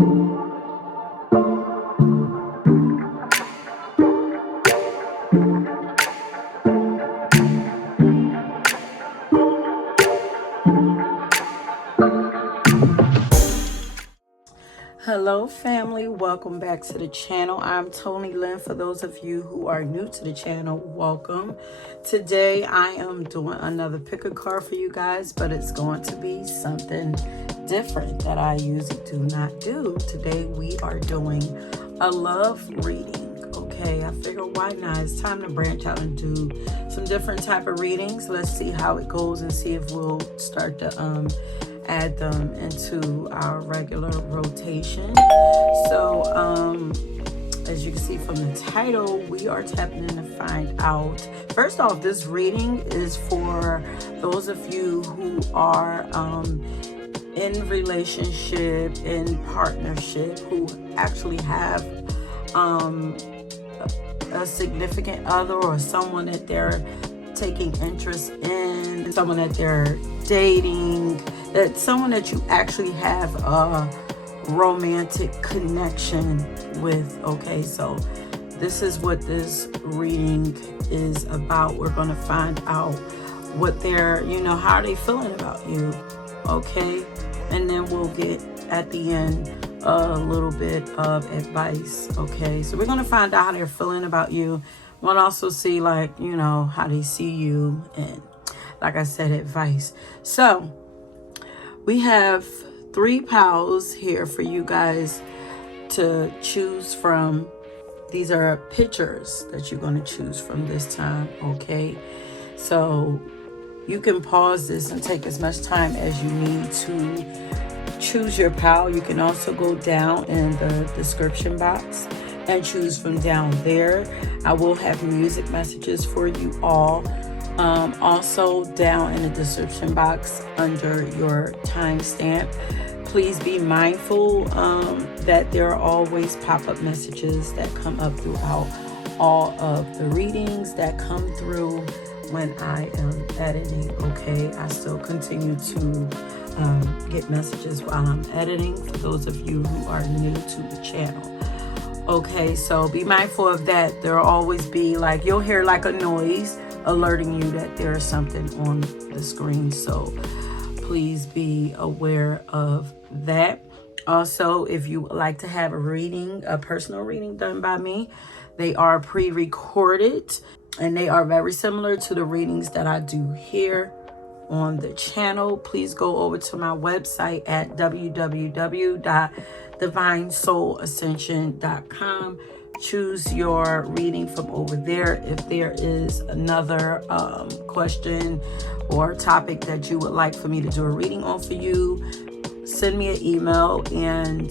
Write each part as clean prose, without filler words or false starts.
Hello family, welcome back to the channel. I'm Toni.Lynn. For those of you who are new to the channel, welcome. Today I am doing another pick a card for you guys, but it's going to be something different that I usually do not do. Today we are doing a love reading. Okay, I figured why not? It's time to branch out and do some different type of readings. Let's see how it goes and see if we'll start to add them into our regular rotation. So as you can see from the title, we are tapping in to find out. First off, this reading is for those of you who are in relationship, in partnership, who actually have a significant other or someone that they're taking interest in, someone that they're dating, that someone that you actually have a romantic connection with. Okay, so this is what this reading is about. We're going to find out what they're, how are they feeling about you. Okay, and then we'll get at the end a little bit of advice. Okay, so we're going to find out how they're feeling about you. We'll also see, how they see you, and like I said, advice. So we have 3 piles here for you guys to choose from. These are pictures that you're going to choose from this time. Okay, so you can pause this and take as much time as you need to choose your pile. You can also go down in the description box and choose from down there. I will have music messages for you all. Also down in the description box under your timestamp, please be mindful that there are always pop-up messages that come up throughout all of the readings that come through when I am editing. Okay, I still continue to get messages while I'm editing for those of you who are new to the channel. Okay, so be mindful of that. There'll always be you'll hear a noise alerting you that there's something on the screen. So please be aware of that. Also, if you would like to have a personal reading done by me, they are pre-recorded and they are very similar to the readings that I do here on the channel. Please go over to my website at www.divinesoul.ascension.com. Choose your reading from over there. If there is another question or topic that you would like for me to do a reading on for you, send me an email and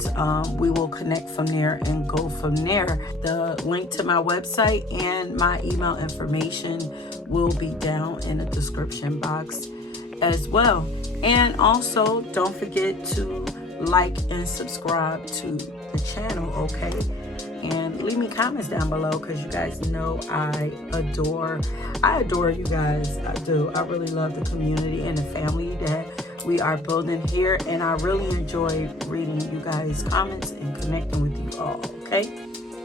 we will connect from there and go from there. The link to my website and my email information will be down in the description box as well. And also don't forget to like and subscribe to the channel. Okay, and leave me comments down below, because you guys know I adore you guys. I do. I really love the community and the family that we are building here, and I really enjoy reading you guys comments and connecting with you all. Okay,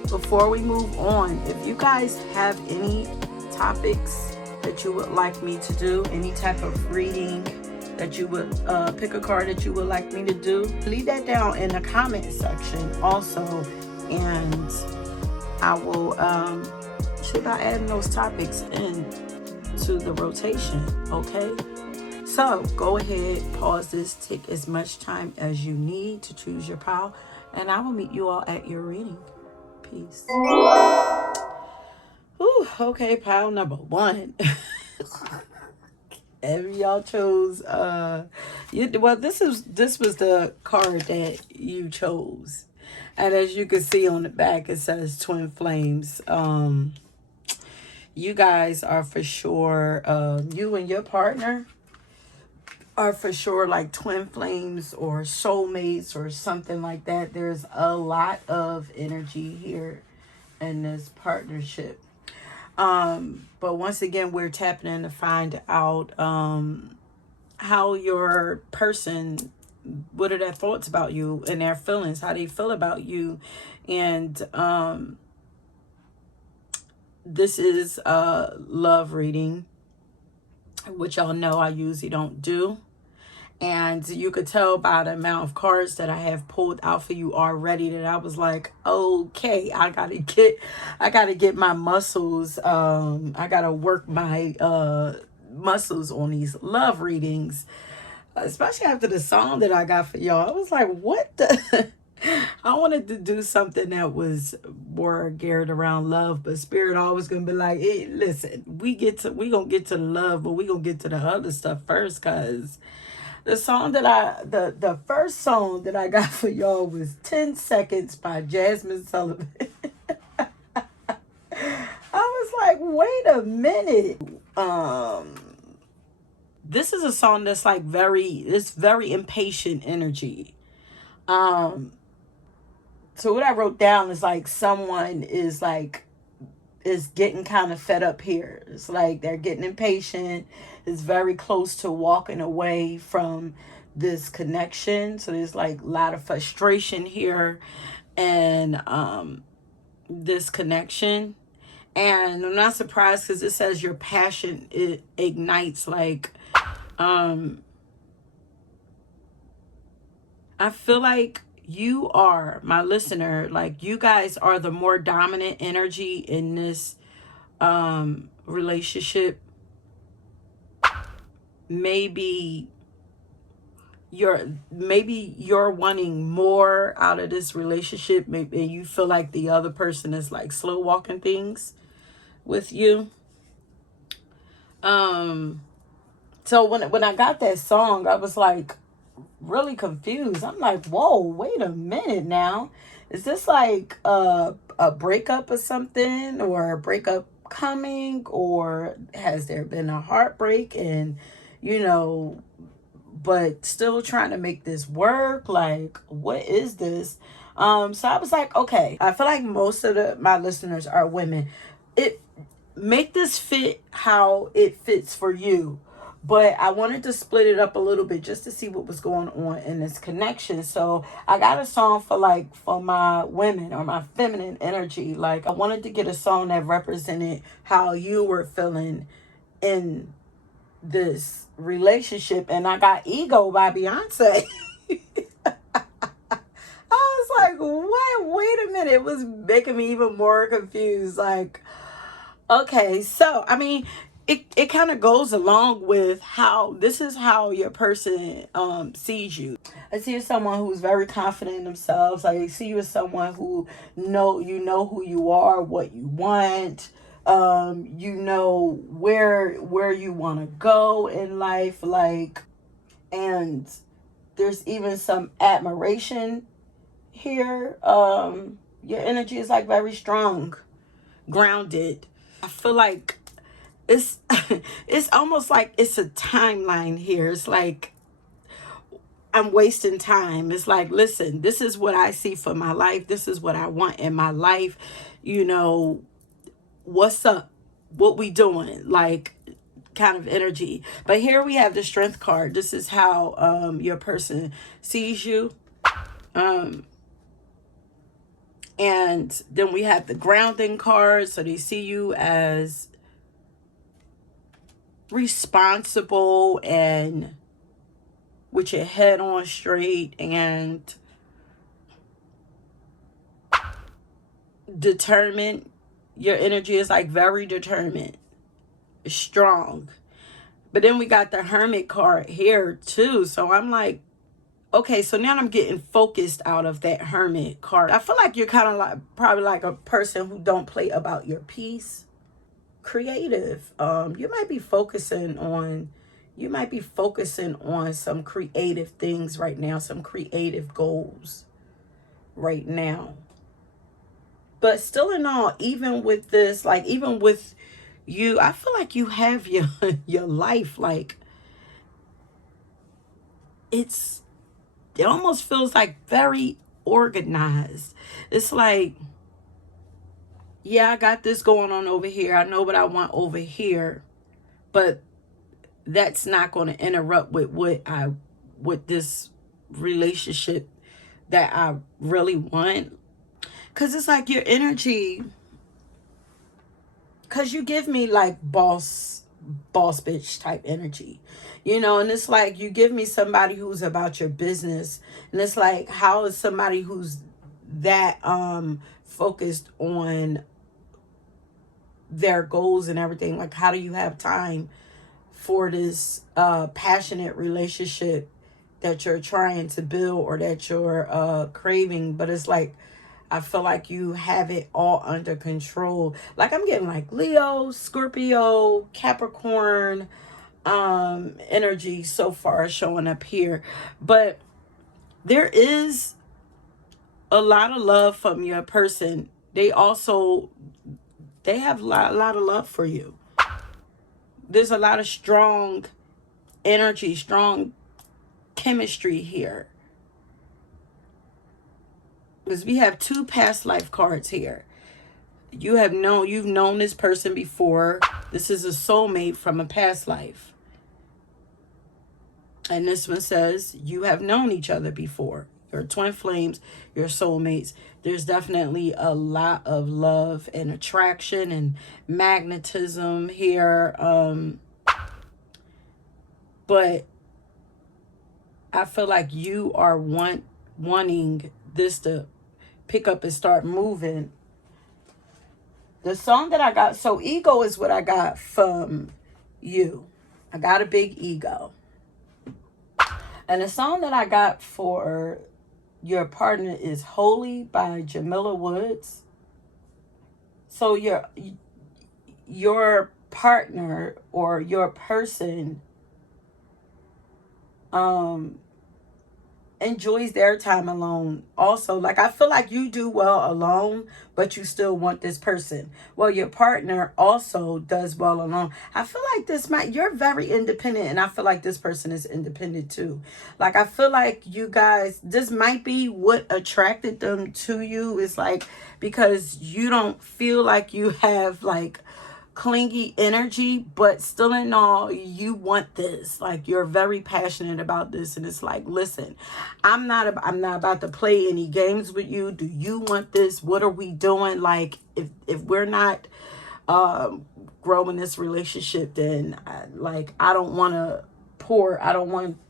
before we move on, if you guys have any topics that you would like me to do, any type of reading that you would pick a card that you would like me to do, leave that down in the comment section also, and I will see about adding those topics into the rotation. Okay, so go ahead, pause this, take as much time as you need to choose your pile, and I will meet you all at your reading. Peace. Ooh, okay, pile number 1. If y'all chose this was the card that you chose, and as you can see on the back, it says twin flames. You guys are for sure, you and your partner are for sure twin flames or soulmates or something like that. There's a lot of energy here in this partnership. But once again, we're tapping in to find out how your person what are their thoughts about you and their feelings, how they feel about you. And this is a love reading, which y'all know I usually don't do. And you could tell by the amount of cards that I have pulled out for you already that I was like, okay, I gotta get my muscles. I gotta work my muscles on these love readings, especially after the song that I got for y'all. I was like, what the? I wanted to do something that was more geared around love, but Spirit always gonna be like, hey, listen, we gonna get to the love, but we gonna get to the other stuff first, cause the song that the first song that I got for y'all was 10 Seconds by Jasmine Sullivan. I was like, wait a minute. This is a song that's like it's very impatient energy. So what I wrote down is like someone is getting kind of fed up here. It's like they're getting impatient. It's very close to walking away from this connection. So there's like a lot of frustration here and this connection. And I'm not surprised because it says your passion, it ignites. Like I feel like you are, my listener, like you guys are the more dominant energy in this relationship. Maybe you're wanting more out of this relationship, maybe, and you feel like the other person is like slow walking things with you. So when I got that song, I was like really confused. I'm like, whoa, wait a minute now. Is this like a breakup or something, or a breakup coming, or has there been a heartbreak and but still trying to make this work? Like, what is this? So I was like, okay, I feel like most of my listeners are women. Make this fit how it fits for you. But I wanted to split it up a little bit just to see what was going on in this connection. So I got a song for my women or my feminine energy. Like I wanted to get a song that represented how you were feeling in this relationship. And I got Ego by Beyonce. I was like, what? Wait a minute. It was making me even more confused. Like, okay, so I mean, it kind of goes along with how this is how your person sees you. I see you as someone who's very confident in themselves. I see you as someone who know who you are, what you want. You know where you want to go in life, like, and there's even some admiration here. Your energy is like very strong, grounded. I feel like it's it's almost like it's a timeline here. It's like I'm wasting time. It's like, listen, this is what I see for my life. This is what I want in my life. What's up? What we doing? Like, kind of energy. But here we have the Strength card. This is how your person sees you. And then we have the Grounding card. So they see you as responsible and with your head on straight and determined. Your energy is like very determined, strong. But then we got the Hermit card here too. So I'm like, okay, so now I'm getting focused out of that Hermit card. I feel like you're kind of like probably like a person who don't play about your peace. Creative. You might be focusing on some creative things right now, some creative goals right now. But still in all, even with this, like even with you, I feel like you have your life, like it almost feels like very organized. It's like, yeah, I got this going on over here. I know what I want over here, but that's not going to interrupt with what this relationship that I really want. Because it's like your energy, because you give me like boss bitch type energy, you know. And it's like you give me somebody who's about your business, and it's like, how is somebody who's that focused on their goals and everything, like how do you have time for this passionate relationship that you're trying to build or that you're craving? But it's like, I feel like you have it all under control. Like I'm getting like Leo, Scorpio, Capricorn energy so far showing up here. But there is a lot of love from your person. They have a lot of love for you. There's a lot of strong energy, strong chemistry here. Because we have 2 past life cards here. You've known this person before. This is a soulmate from a past life. And this one says you have known each other before. You're twin flames, you're soulmates. There's definitely a lot of love and attraction and magnetism here. But I feel like you are wanting this to pick up and start moving. The song that I got, so ego is what I got from you. I got a big ego. And the song that I got for your partner is Holy by Jamila Woods. So your partner or your person enjoys their time alone also. Like I feel like you do well alone, but you still want this person. Well, your partner also does well alone. I feel like you're very independent, and I feel like this person is independent too. Like I feel like you guys, this might be what attracted them to you, is like because you don't feel like you have like clingy energy, but still in all you want this. Like you're very passionate about this, and it's like, listen, I'm not about to play any games with you. Do you want this? What are we doing? Like if we're not growing this relationship, then I don't want to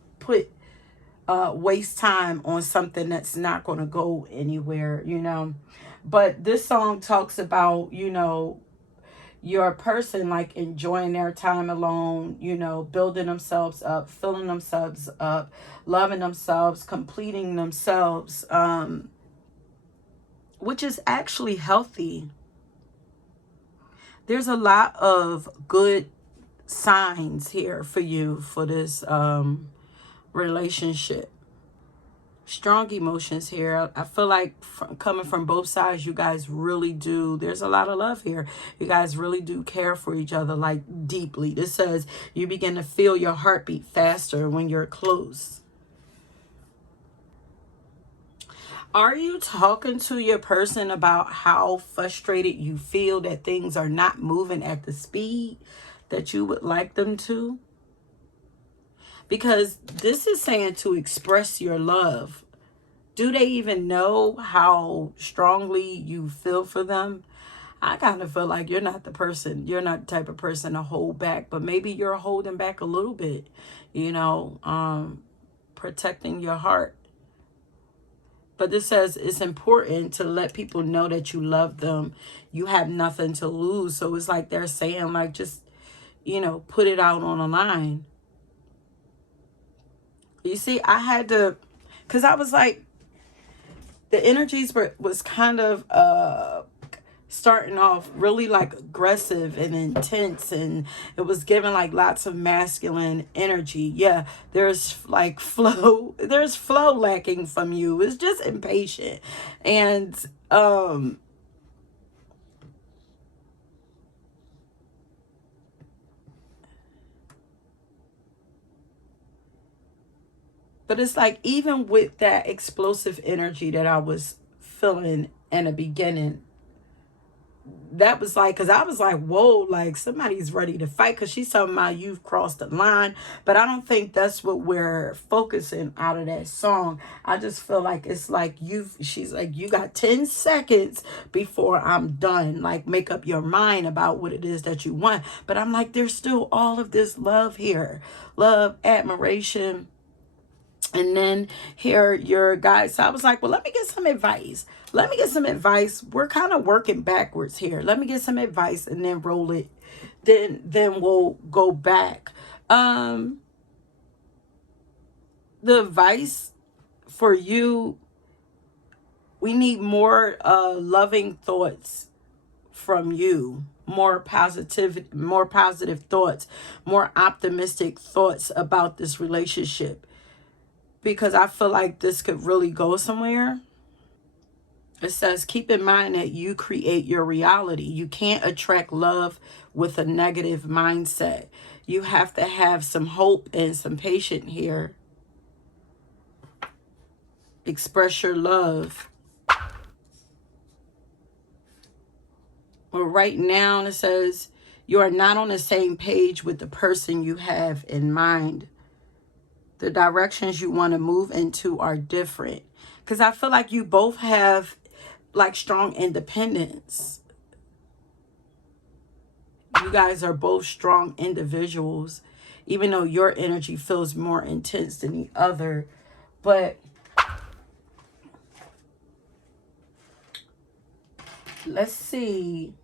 put waste time on something that's not going to go anywhere, you know. But this song talks about, you know, your person like enjoying their time alone, you know, building themselves up, filling themselves up, loving themselves, completing themselves, which is actually healthy. There's a lot of good signs here for you for this relationship. Strong emotions here. I feel like coming from both sides, you guys really do. There's a lot of love here. You guys really do care for each other, like deeply. This says you begin to feel your heartbeat faster when you're close. Are you talking to your person about how frustrated you feel that things are not moving at the speed that you would like them to? Because this is saying to express your love. Do they even know how strongly you feel for them? I kind of feel like you're not the type of person to hold back, but maybe you're holding back a little bit, you know, protecting your heart. But this says it's important to let people know that you love them. You have nothing to lose. So it's like they're saying, like, just, you know, put it out on the line. You see, I had to, because I was like, the energies was kind of starting off really like aggressive and intense, and it was giving like lots of masculine energy. Yeah, there's flow lacking from you. It's just impatient. And but it's like, even with that explosive energy that I was feeling in the beginning, that was like, because I was like, whoa, like somebody's ready to fight, because she's talking about you've crossed the line. But I don't think that's what we're focusing out of that song. I just feel like it's like she's like, you got 10 seconds before I'm done. Like, make up your mind about what it is that you want. But I'm like, there's still all of this love here. Love, admiration. And then here your guys. So I was like, well, let me get some advice. Let me get some advice. We're kind of working backwards here. Let me get some advice and then roll it. Then we'll go back. The advice for you, we need more loving thoughts from you. More positive thoughts, more optimistic thoughts about this relationship. Because I feel like this could really go somewhere. It says, keep in mind that you create your reality. You can't attract love with a negative mindset. You have to have some hope and some patience here. Express your love. Well, right now it says, you are not on the same page with the person you have in mind. The directions you want to move into are different. Because I feel like you both have like strong independence. You guys are both strong individuals, even though your energy feels more intense than the other. But let's see.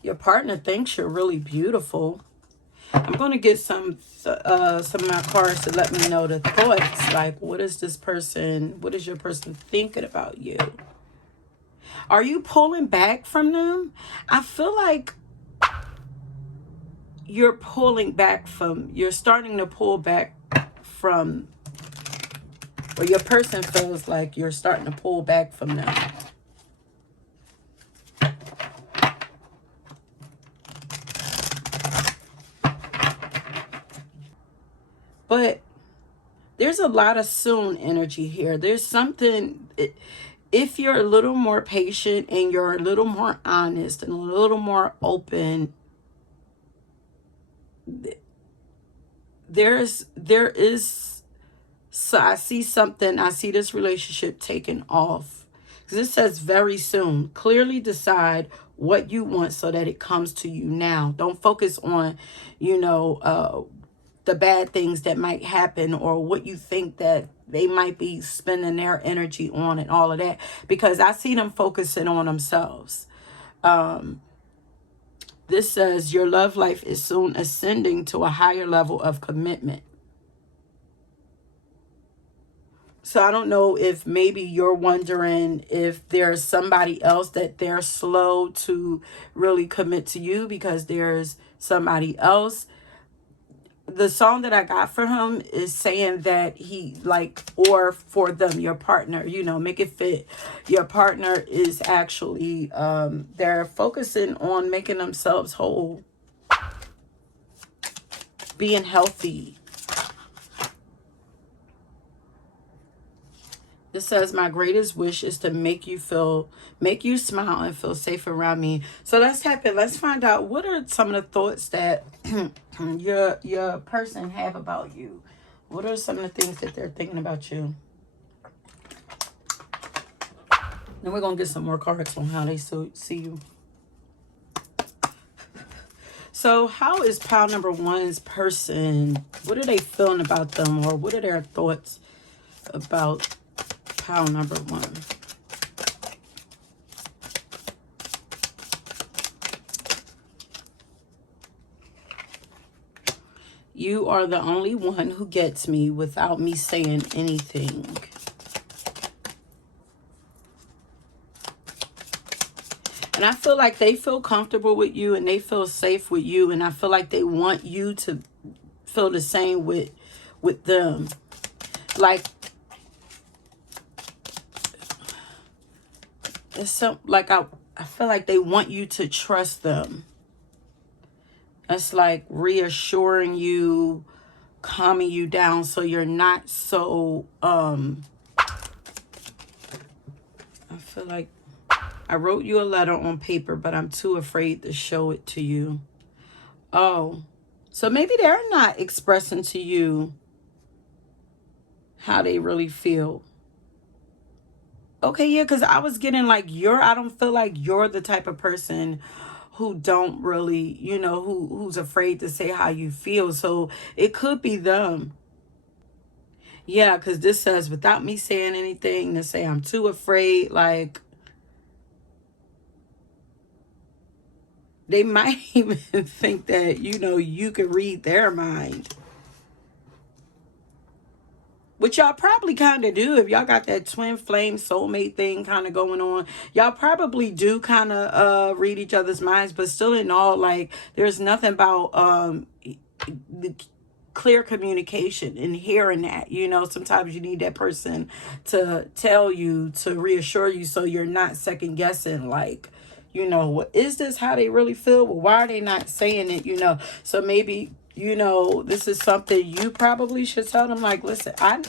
Your partner thinks you're really beautiful. I'm going to get some of my cards to let me know the thoughts. Like, what is your person thinking about you? Are you pulling back from them? I feel like you're starting to pull back from, or your person feels like you're starting to pull back from them. But there's a lot of soon energy here. There's something, if you're a little more patient and you're a little more honest and a little more open, so I see something. I see this relationship taking off. Because it says very soon. Clearly decide what you want so that it comes to you now. Don't focus on, the bad things that might happen or what you think that they might be spending their energy on and all of that. Because I see them focusing on themselves. This says your love life is soon ascending to a higher level of commitment. So I don't know if maybe you're wondering if there's somebody else that they're slow to really commit to you because there's somebody else. The song that I got for him is saying that or for them, your partner, make it fit. Your partner is actually, they're focusing on making themselves whole, being healthy. It says, my greatest wish is to make you smile and feel safe around me. So let's tap in. Let's find out what are some of the thoughts that your person have about you. What are some of the things that they're thinking about you? Then we're going to get some more cards on how they see you. So how is pile number one's person? What are they feeling about them? Or what are their thoughts about pile number one? You are the only one who gets me without me saying anything. And I feel like they feel comfortable with you and they feel safe with you. And I feel like they want you to feel the same with them. Like, it's so, like, I feel like they want you to trust them. It's like reassuring you, calming you down so you're not so feel like I wrote you a letter on paper, but I'm too afraid to show it to you. Oh, so maybe they're not expressing to you how they really feel. Okay, yeah, because I was getting like I don't feel like you're the type of person who don't really, who's afraid to say how you feel. So it could be them. Yeah, because this says without me saying anything, to say I'm too afraid, like they might even think that, you could read their mind. Which y'all probably kind of do if y'all got that twin flame soulmate thing kind of going on. Y'all probably do kind of read each other's minds, but still in all, like, there's nothing about the clear communication and hearing that. Sometimes you need that person to tell you, to reassure you, so you're not second guessing, like, what is this how they really feel? Well, why are they not saying it? So maybe this is something you probably should tell them, like, listen, I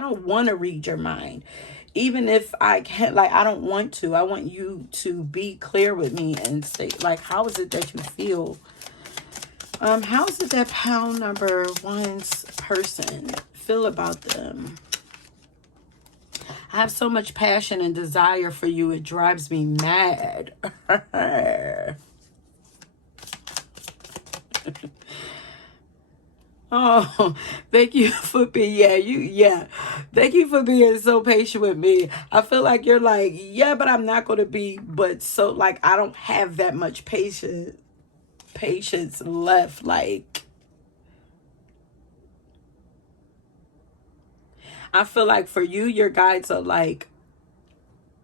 don't want to read your mind. Even if I can't, like, I don't want to. I want you to be clear with me and say, like, how is it that you feel? How is it that pile number one's person feel about them? I have so much passion and desire for you, it drives me mad. Oh, thank you for being, thank you for being so patient with me. I feel like you're like, yeah, but I'm not going to be, but so, like, I don't have that much patience left. Like, I feel like for you, your guides are like,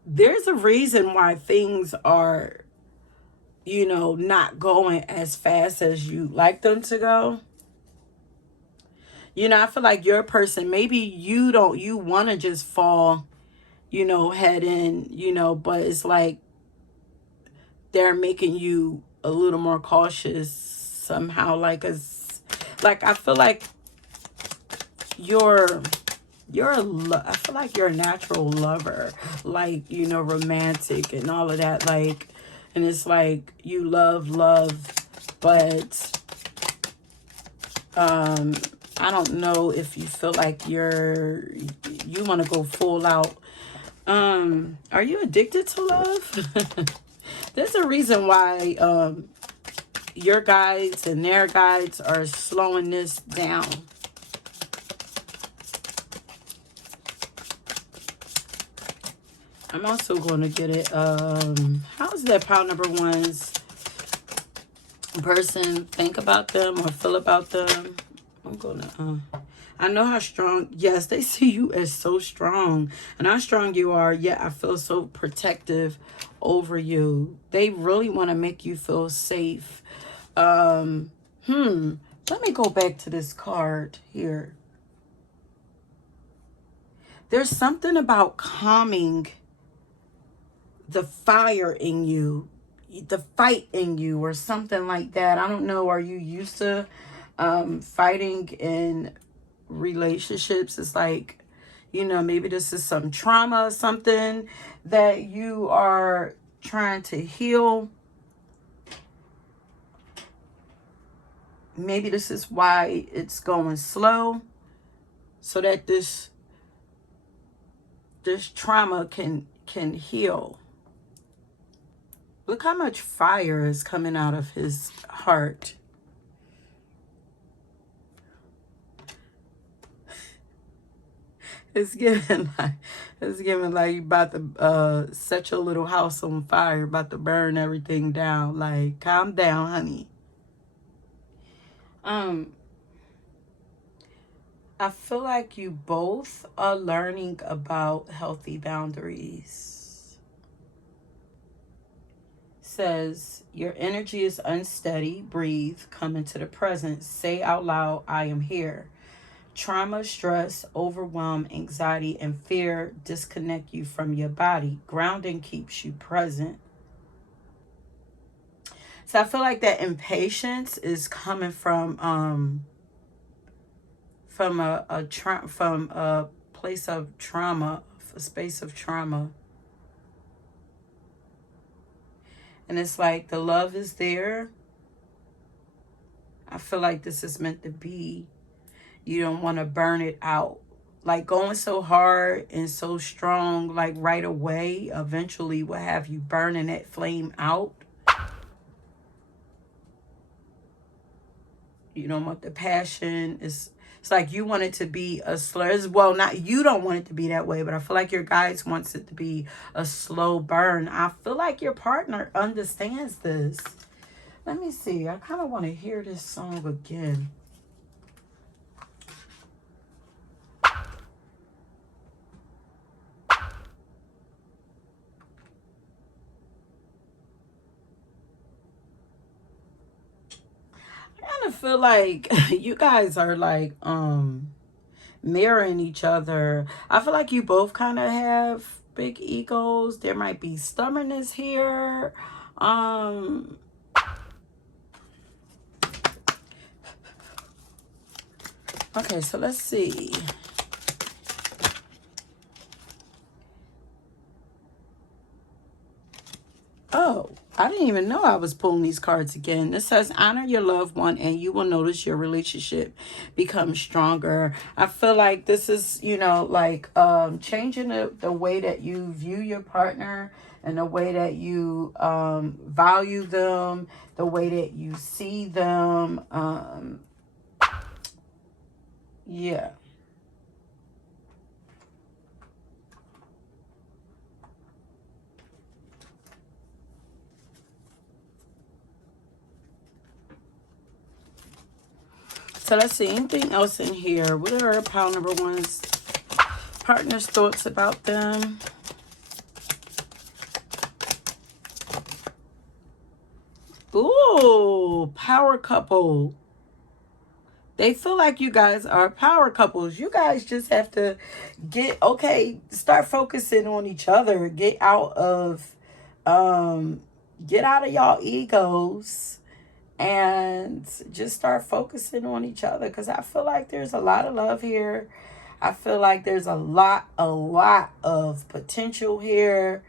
there's a reason why things are, not going as fast as you like them to go. I feel like your person, maybe you want to just fall, head in, but it's like they're making you a little more cautious somehow. Like, I feel like I feel like you're a natural lover, like, romantic and all of that. Like, and it's like you love, but, I don't know if you feel like you want to go full out. Are you addicted to love? There's a reason why, your guides and their guides are slowing this down. I'm also going to get it. How's that pile number one's person think about them or feel about them? I'm going to, I know how strong, yes, they see you as so strong. And how strong you are, I feel so protective over you. They really want to make you feel safe. Let me go back to this card here. There's something about calming the fire in you, the fight in you, or something like that. I don't know. Are you used to fighting in relationships? It's like, maybe this is some trauma or something that you are trying to heal. Maybe this is why it's going slow, so that this trauma can heal. Look how much fire is coming out of his heart. It's giving like you about to set your little house on fire, about to burn everything down. Like, calm down, honey. I feel like you both are learning about healthy boundaries. Says your energy is unsteady. Breathe. Come into the present. Say out loud, I am here. Trauma, stress, overwhelm, anxiety, and fear disconnect you from your body. Grounding keeps you present. So I feel like that impatience is coming from a place of trauma, a space of trauma. And it's like the love is there. I feel like this is meant to be. You don't want to burn it out. Like going so hard and so strong, like right away, eventually will have you burning that flame out. You don't want the passion. It's like you want it to be a slow. Well, not you don't want it to be that way, but I feel like your guides wants it to be a slow burn. I feel like your partner understands this. Let me see. I kind of want to hear this song again. I kind of feel like you guys are like mirroring each other. I feel like you both kind of have big egos. There might be stubbornness here. Okay, so let's see. Oh, I didn't even know I was pulling these cards again. This says, honor your loved one and you will notice your relationship become stronger. I feel like this is, you know, like changing the way that you view your partner and the way that you value them, the way that you see them. Yeah. So let's see, anything else in here? What are pile number one's partner's thoughts about them? Ooh, power couple. They feel like you guys are power couples. You guys just have to start focusing on each other. Get out of y'all egos and just start focusing on each other, because I feel like there's a lot of love here. I feel like there's a lot of potential here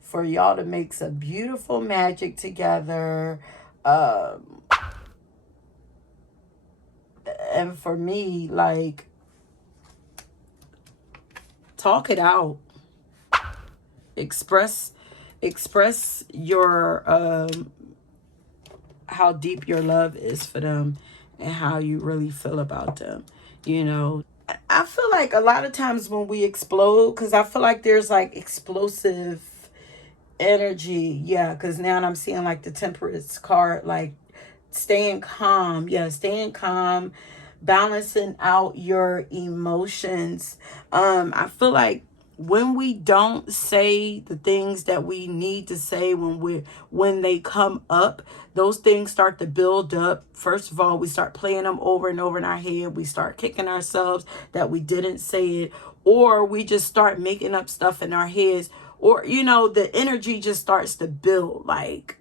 for y'all to make some beautiful magic together. And for me, like, talk it out. Express your how deep your love is for them and how you really feel about them. You know, I feel like a lot of times when we explode, because I feel like there's like explosive energy. Yeah, because now I'm seeing like the Temperance card, like staying calm. Yeah, staying calm, balancing out your emotions. I feel like when we don't say the things that we need to say, when they come up, those things start to build up. First of all, we start playing them over and over in our head. We start kicking ourselves that we didn't say it, or we just start making up stuff in our heads, or you know, the energy just starts to build. Like,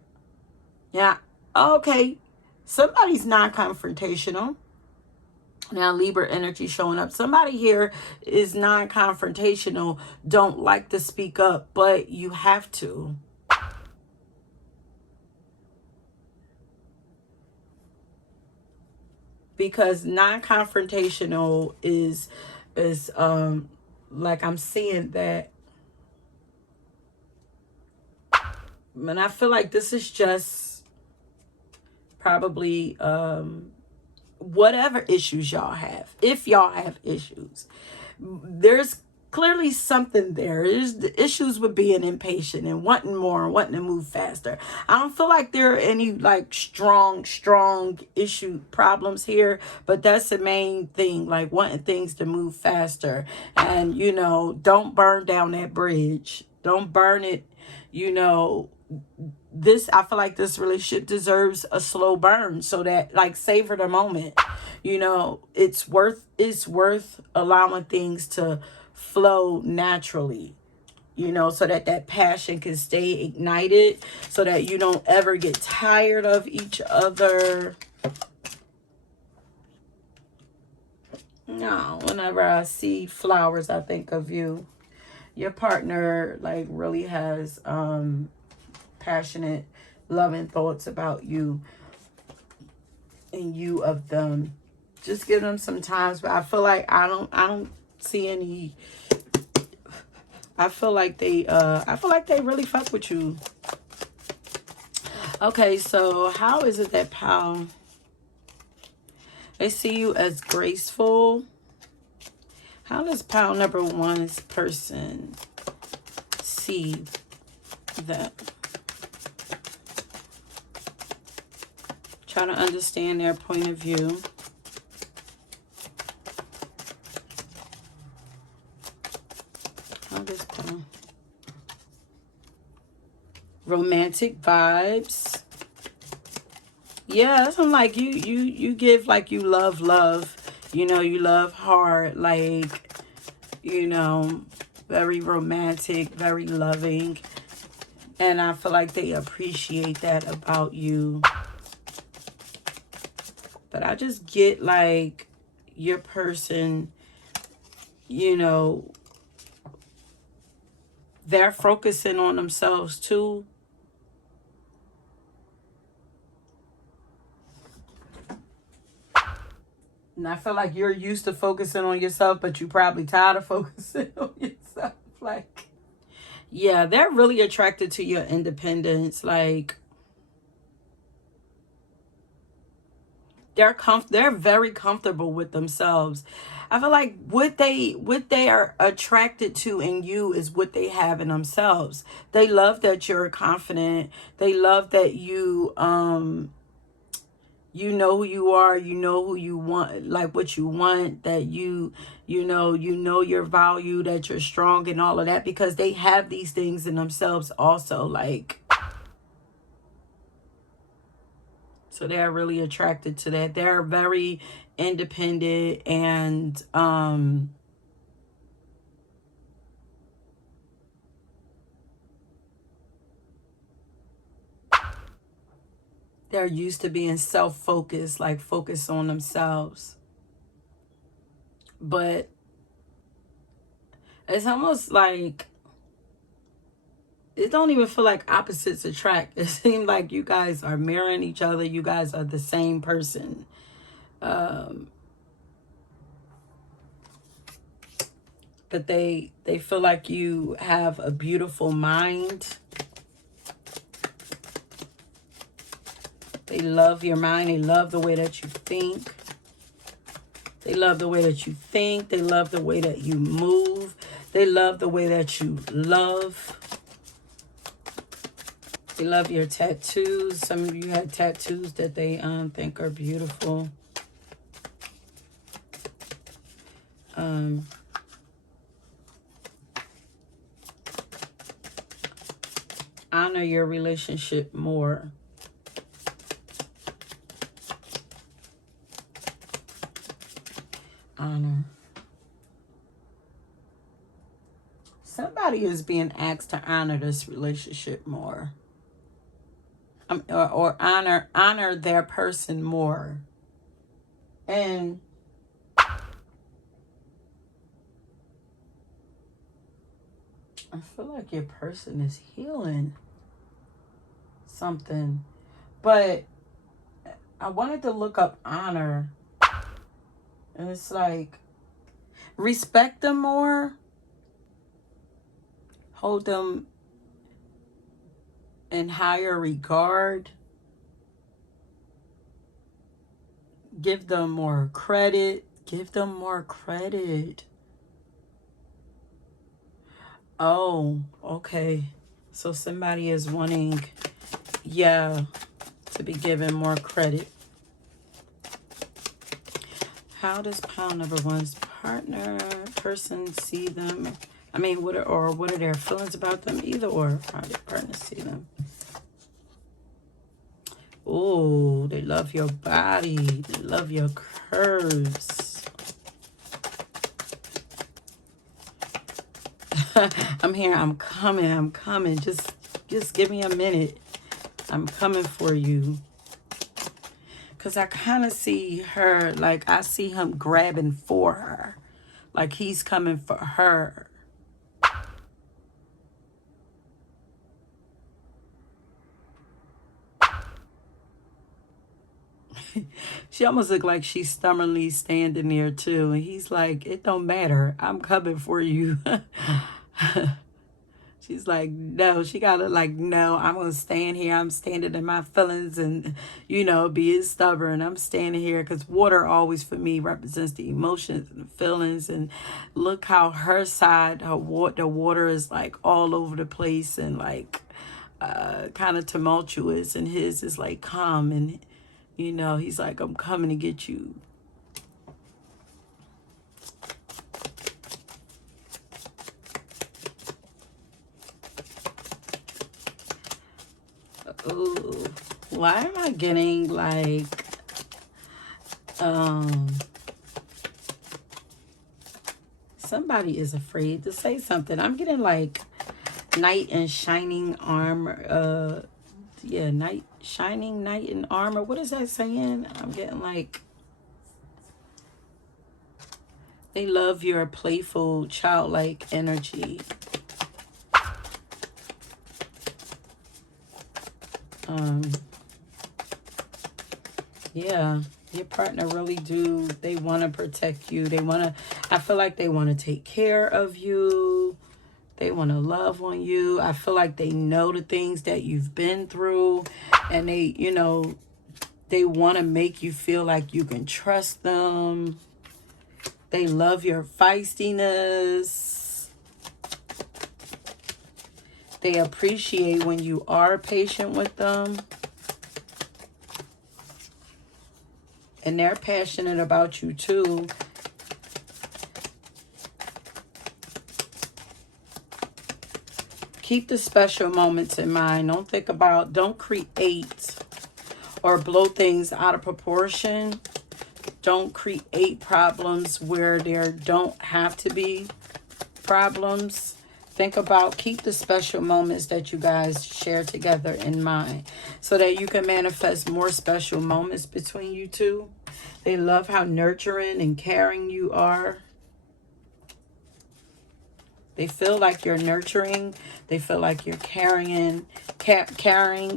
yeah, okay, somebody's non-confrontational. Now, Libra energy showing up. Somebody here is non-confrontational, don't like to speak up, but you have to. Because non-confrontational is like I'm seeing that. And I feel like this is just probably whatever issues y'all have, if y'all have issues, there's clearly something there. There's the issues with being impatient and wanting more and wanting to move faster. I don't feel like there are any like strong issue problems here, but that's the main thing, like wanting things to move faster. And you know, don't burn down that bridge, don't burn it. You know, this, I feel like this relationship deserves a slow burn, so that, like, savor the moment. You know, it's worth allowing things to flow naturally, you know, so that that passion can stay ignited, so that you don't ever get tired of each other. No, whenever I see flowers, I think of you. Your partner like really has passionate loving thoughts about you and you of them. Just give them some time. But I feel like I don't see any. I feel like they really fuck with you. Okay, so how is it that pal, they see you as graceful? How does pal number one's person see that? Try to understand their point of view. How does pal? Romantic vibes. Yeah, I'm like you give like you love. You know, you love hard, like, you know, very romantic, very loving. And I feel like they appreciate that about you. But I just get like your person, you know, they're focusing on themselves too. And I feel like you're used to focusing on yourself, but you probably tired of focusing on yourself. Like, yeah, they're really attracted to your independence. Like, they're very comfortable with themselves. I feel like what they are attracted to in you is what they have in themselves. They love that you're confident. They love that you know who you are, you know who you want, like what you want, that you know your value, that you're strong and all of that, because they have these things in themselves also. Like, so they're really attracted to that. They're very independent and they're used to being self-focused, like focused on themselves. But it's almost like it don't even feel like opposites attract. It seems like you guys are mirroring each other. You guys are the same person. But they feel like you have a beautiful mind. They love your mind. They love the way that you think. They love the way that you think. They love the way that you move. They love the way that you love. They love your tattoos. Some of you had tattoos that they think are beautiful. Honor your relationship more. Honor. Somebody is being asked to honor this relationship more. Or honor their person more. And I feel like your person is healing something. But I wanted to look up honor. And it's like, respect them more. Hold them in higher regard. Give them more credit. Give them more credit. Oh, okay. So somebody is wanting, yeah, to be given more credit. How does pile number one's person see them? I mean, what are their feelings about them? Either or, how does partner see them? Oh, they love your body. They love your curves. I'm here. I'm coming. Just give me a minute. I'm coming for you. Because I kind of see her, like I see him grabbing for her. Like he's coming for her. She almost looked like she's stubbornly standing there too. And he's like, it don't matter. I'm coming for you. She's like, no, she gotta like, no, I'm gonna stand here. I'm standing in my feelings and, you know, being stubborn. I'm standing here because water always for me represents the emotions and the feelings. And look how her side, the water is like all over the place and like kind of tumultuous, and his is like calm. And, you know, he's like, I'm coming to get you. Ooh, why am I getting like somebody is afraid to say something? I'm getting like knight in shining armor. Yeah, knight in armor. What is that saying? I'm getting like they love your playful, childlike energy. Yeah, your partner really do. They want to protect you. They want to, I feel like they want to take care of you. They want to love on you. I feel like they know the things that you've been through, and they, you know, they want to make you feel like you can trust them. They love your feistiness. They appreciate when you are patient with them. And they're passionate about you too. Keep the special moments in mind. Don't create or blow things out of proportion. Don't create problems where there don't have to be problems. Keep the special moments that you guys share together in mind so that you can manifest more special moments between you two. They love how nurturing and caring you are. They feel like you're nurturing. They feel like you're caring,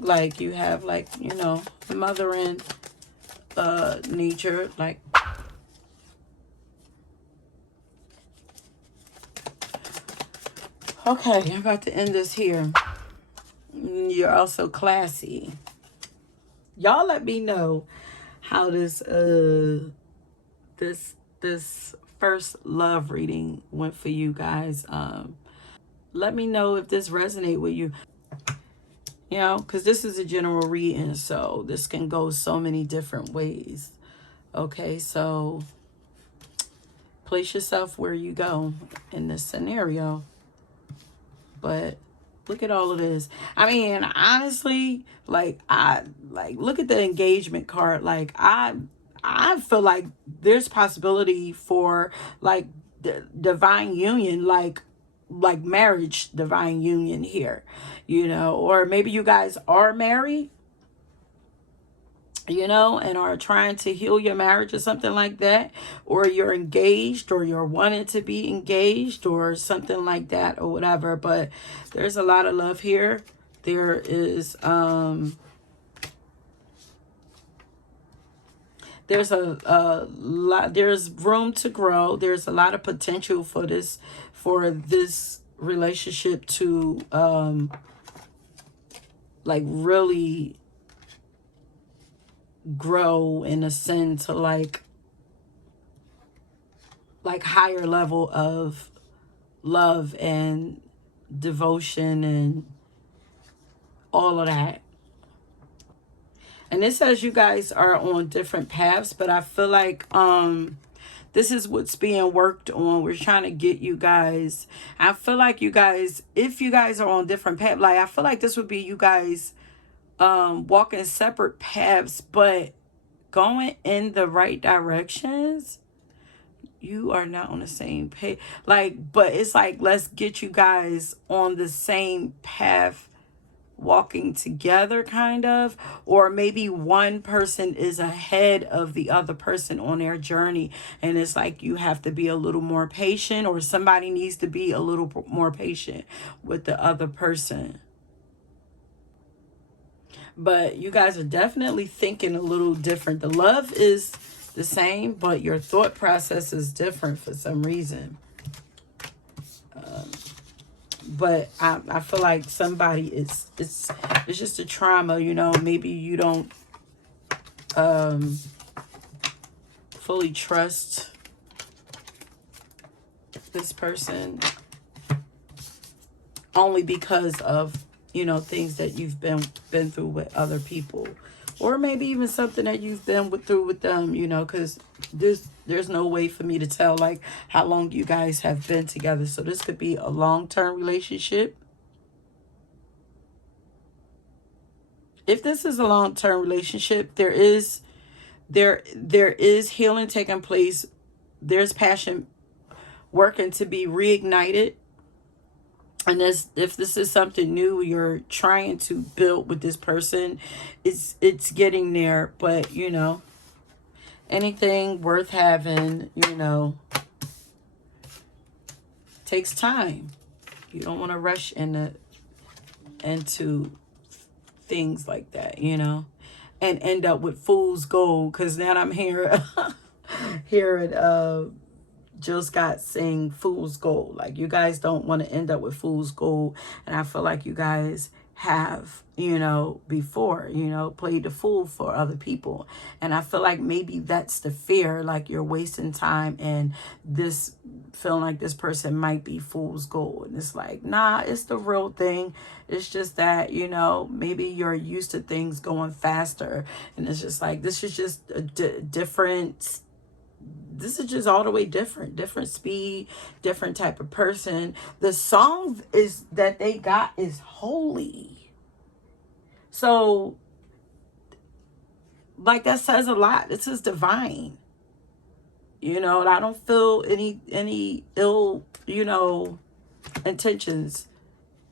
like you have like, you know, mothering nature. Like, okay, I'm about to end this here. You're also classy. Y'all let me know how this first love reading went for you guys. Let me know if this resonate with you. You know, because this is a general reading, so this can go so many different ways. Okay, so place yourself where you go in this scenario. But look at all of this. I mean, honestly, like look at the engagement card. Like I feel like there's possibility for like divine union, like marriage, divine union here, you know, or maybe you guys are married, you know, and are trying to heal your marriage or something like that, or you're engaged, or you're wanting to be engaged or something like that, or whatever. But there's a lot of love here. There is there's a lot, there's room to grow. There's a lot of potential for this relationship to like really grow and ascend to like higher level of love and devotion and all of that. And it says you guys are on different paths, but I feel like this is what's being worked on. We're trying to get you guys. I feel like you guys, if you guys are on different paths, like I feel like this would be you guys walking separate paths, but going in the right directions. You are not on the same page. Like, but it's like, let's get you guys on the same path, walking together, kind of. Or maybe one person is ahead of the other person on their journey, and it's like you have to be a little more patient, or somebody needs to be a little more patient with the other person. But you guys are definitely thinking a little different. The love is the same, but your thought process is different for some reason. But I feel like somebody it's just a trauma, you know. Maybe you don't fully trust this person only because of, you know, things that you've been through with other people, or maybe even something that you've been through with them, you know, because there's no way for me to tell like how long you guys have been together. So this could be a long-term relationship. If this is a long-term relationship, there is healing taking place. There's passion working to be reignited. And if this is something new you're trying to build with this person, it's getting there. But, you know, anything worth having, you know, takes time. You don't want to rush into things like that, you know, and end up with fool's gold. Because now I'm hearing Jill Scott sing Fool's Gold. Like, you guys don't want to end up with Fool's Gold. And I feel like you guys have, you know, before, you know, played the fool for other people. And I feel like maybe that's the fear, like you're wasting time and this feeling like this person might be Fool's Gold. And it's like, nah, it's the real thing. It's just that, you know, maybe you're used to things going faster. And it's just like, this is just a different. This is just all the way different speed, different type of person. The song is that they got is holy. So, like, that says a lot. This is divine. You know, and I don't feel any ill, you know, intentions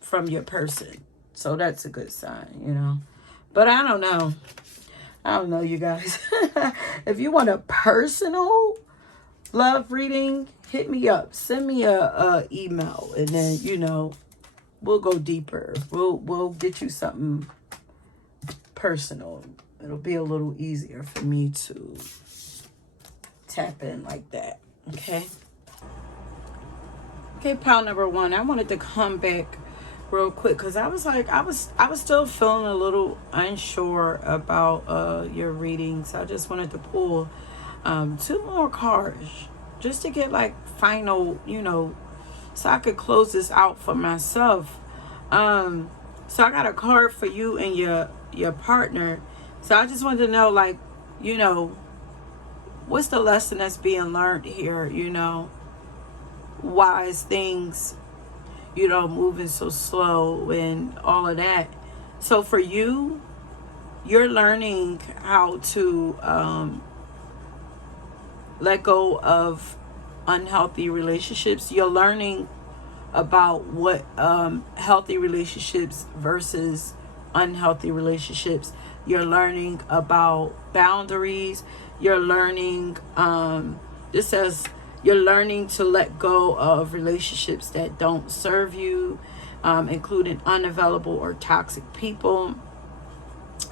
from your person. So that's a good sign, you know. But I don't know. I don't know, you guys. If you want a personal love reading, hit me up. Send me a email, and then, you know, we'll go deeper. We'll get you something personal. It'll be a little easier for me to tap in like that. Okay. Okay, pile number one. I wanted to come back real quick because I was like, I was still feeling a little unsure about your readings. I just wanted to pull 2 more cards just to get like final, you know, so I could close this out for myself. So I got a card for you and your partner. So I just wanted to know, like, you know, what's the lesson that's being learned here, you know? Why is things, you know, moving so slow and all of that? So for you, you're learning how to let go of unhealthy relationships. You're learning about what healthy relationships versus unhealthy relationships. You're learning about boundaries. You're learning, this says, you're learning to let go of relationships that don't serve you, including unavailable or toxic people.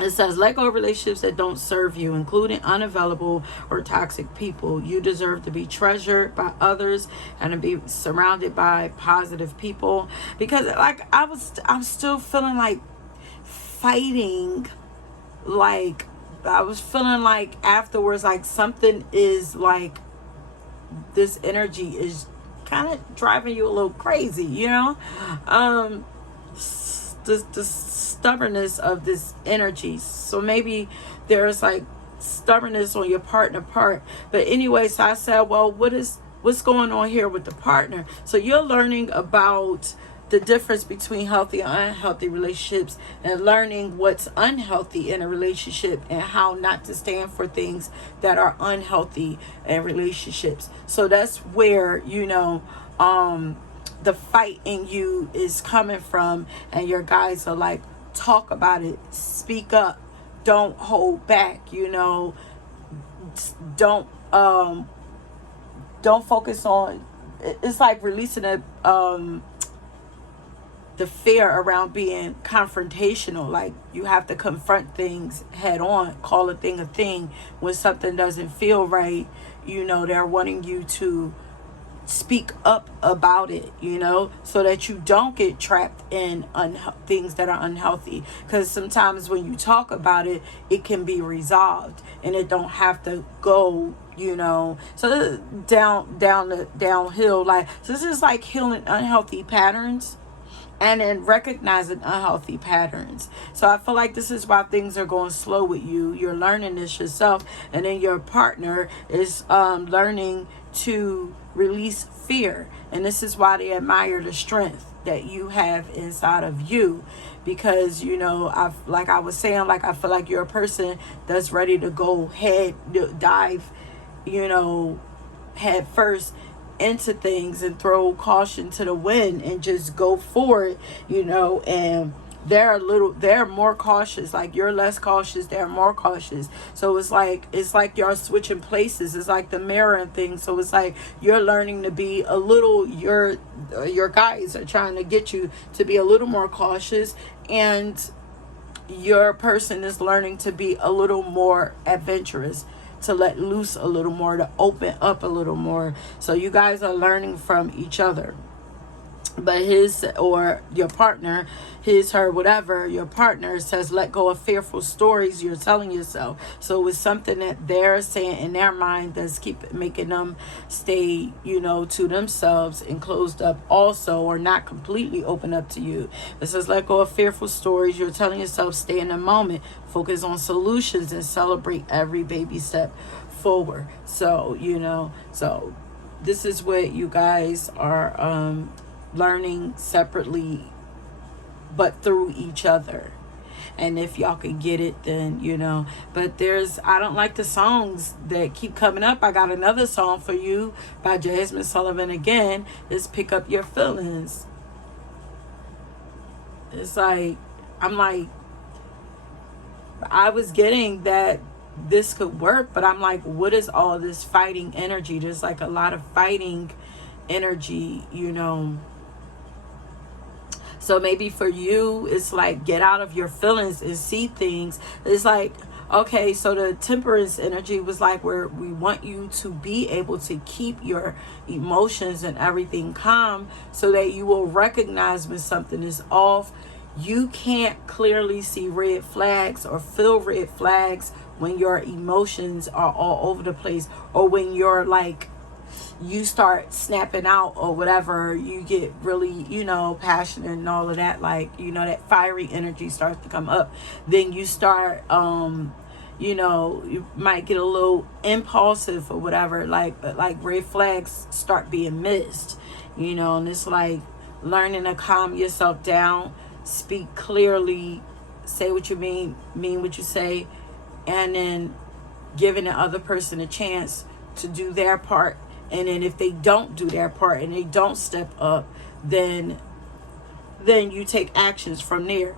It says, let go of relationships that don't serve you, including unavailable or toxic people. You deserve to be treasured by others and to be surrounded by positive people. Because, like, I'm still feeling like fighting. Like, I was feeling like afterwards, like something is like, this energy is kind of driving you a little crazy, you know? The stubbornness of this energy. So maybe there's like stubbornness on your partner part. But anyway, so I said, well, what's going on here with the partner? So you're learning about the difference between healthy and unhealthy relationships, and learning what's unhealthy in a relationship and how not to stand for things that are unhealthy in relationships. So that's where, you know, the fight in you is coming from, and your guys are like, talk about it, speak up, don't hold back, you know, don't focus on, it's like releasing the fear around being confrontational. Like, you have to confront things head on, call a thing when something doesn't feel right. They're wanting you to speak up about it, so that you don't get trapped in things that are unhealthy. Because sometimes when you talk about it, it can be resolved and it don't have to go, so downhill. Like, so this is like healing unhealthy patterns and then recognizing unhealthy patterns. So I feel like this is why things are going slow with you. You're learning this yourself, and then your partner is learning to release fear. And this is why they admire the strength that you have inside of you, because like I was saying, like, I feel like you're a person that's ready to go dive head first into things and throw caution to the wind and just go for it, and they're more cautious. Like, you're less cautious, they're more cautious. So it's like you're switching places. It's like the mirror thing. So it's like you're learning to be a little, your guys are trying to get you to be a little more cautious, and your person is learning to be a little more adventurous, to let loose a little more, to open up a little more. So you guys are learning from each other. But your partner, her, whatever, your partner says, let go of fearful stories you're telling yourself. So it's something that they're saying in their mind that's keep making them stay, to themselves and closed up also, or not completely open up to you. It says, let go of fearful stories you're telling yourself. Stay in the moment, focus on solutions, and celebrate every baby step forward. So, so this is what you guys are learning separately, but through each other. And if y'all can get it, then but I don't like the songs that keep coming up. I got another song for you by Jasmine Sullivan again. It's Pick Up Your Feelings. It's like, I'm like, I was getting that this could work, but I'm like, what is all this fighting energy? There's like a lot of fighting energy, So maybe for you, it's like, get out of your feelings and see things. It's like, okay, so the temperance energy was like, where we want you to be able to keep your emotions and everything calm, so that you will recognize when something is off. You can't clearly see red flags or feel red flags when your emotions are all over the place, or when you're like, you start snapping out or whatever, you get really, passionate and all of that, like, that fiery energy starts to come up. Then you start, you might get a little impulsive or whatever, like red flags start being missed, and it's like learning to calm yourself down, speak clearly, say what you mean what you say, and then giving the other person a chance to do their part. And then if they don't do their part and they don't step up, then you take actions from there,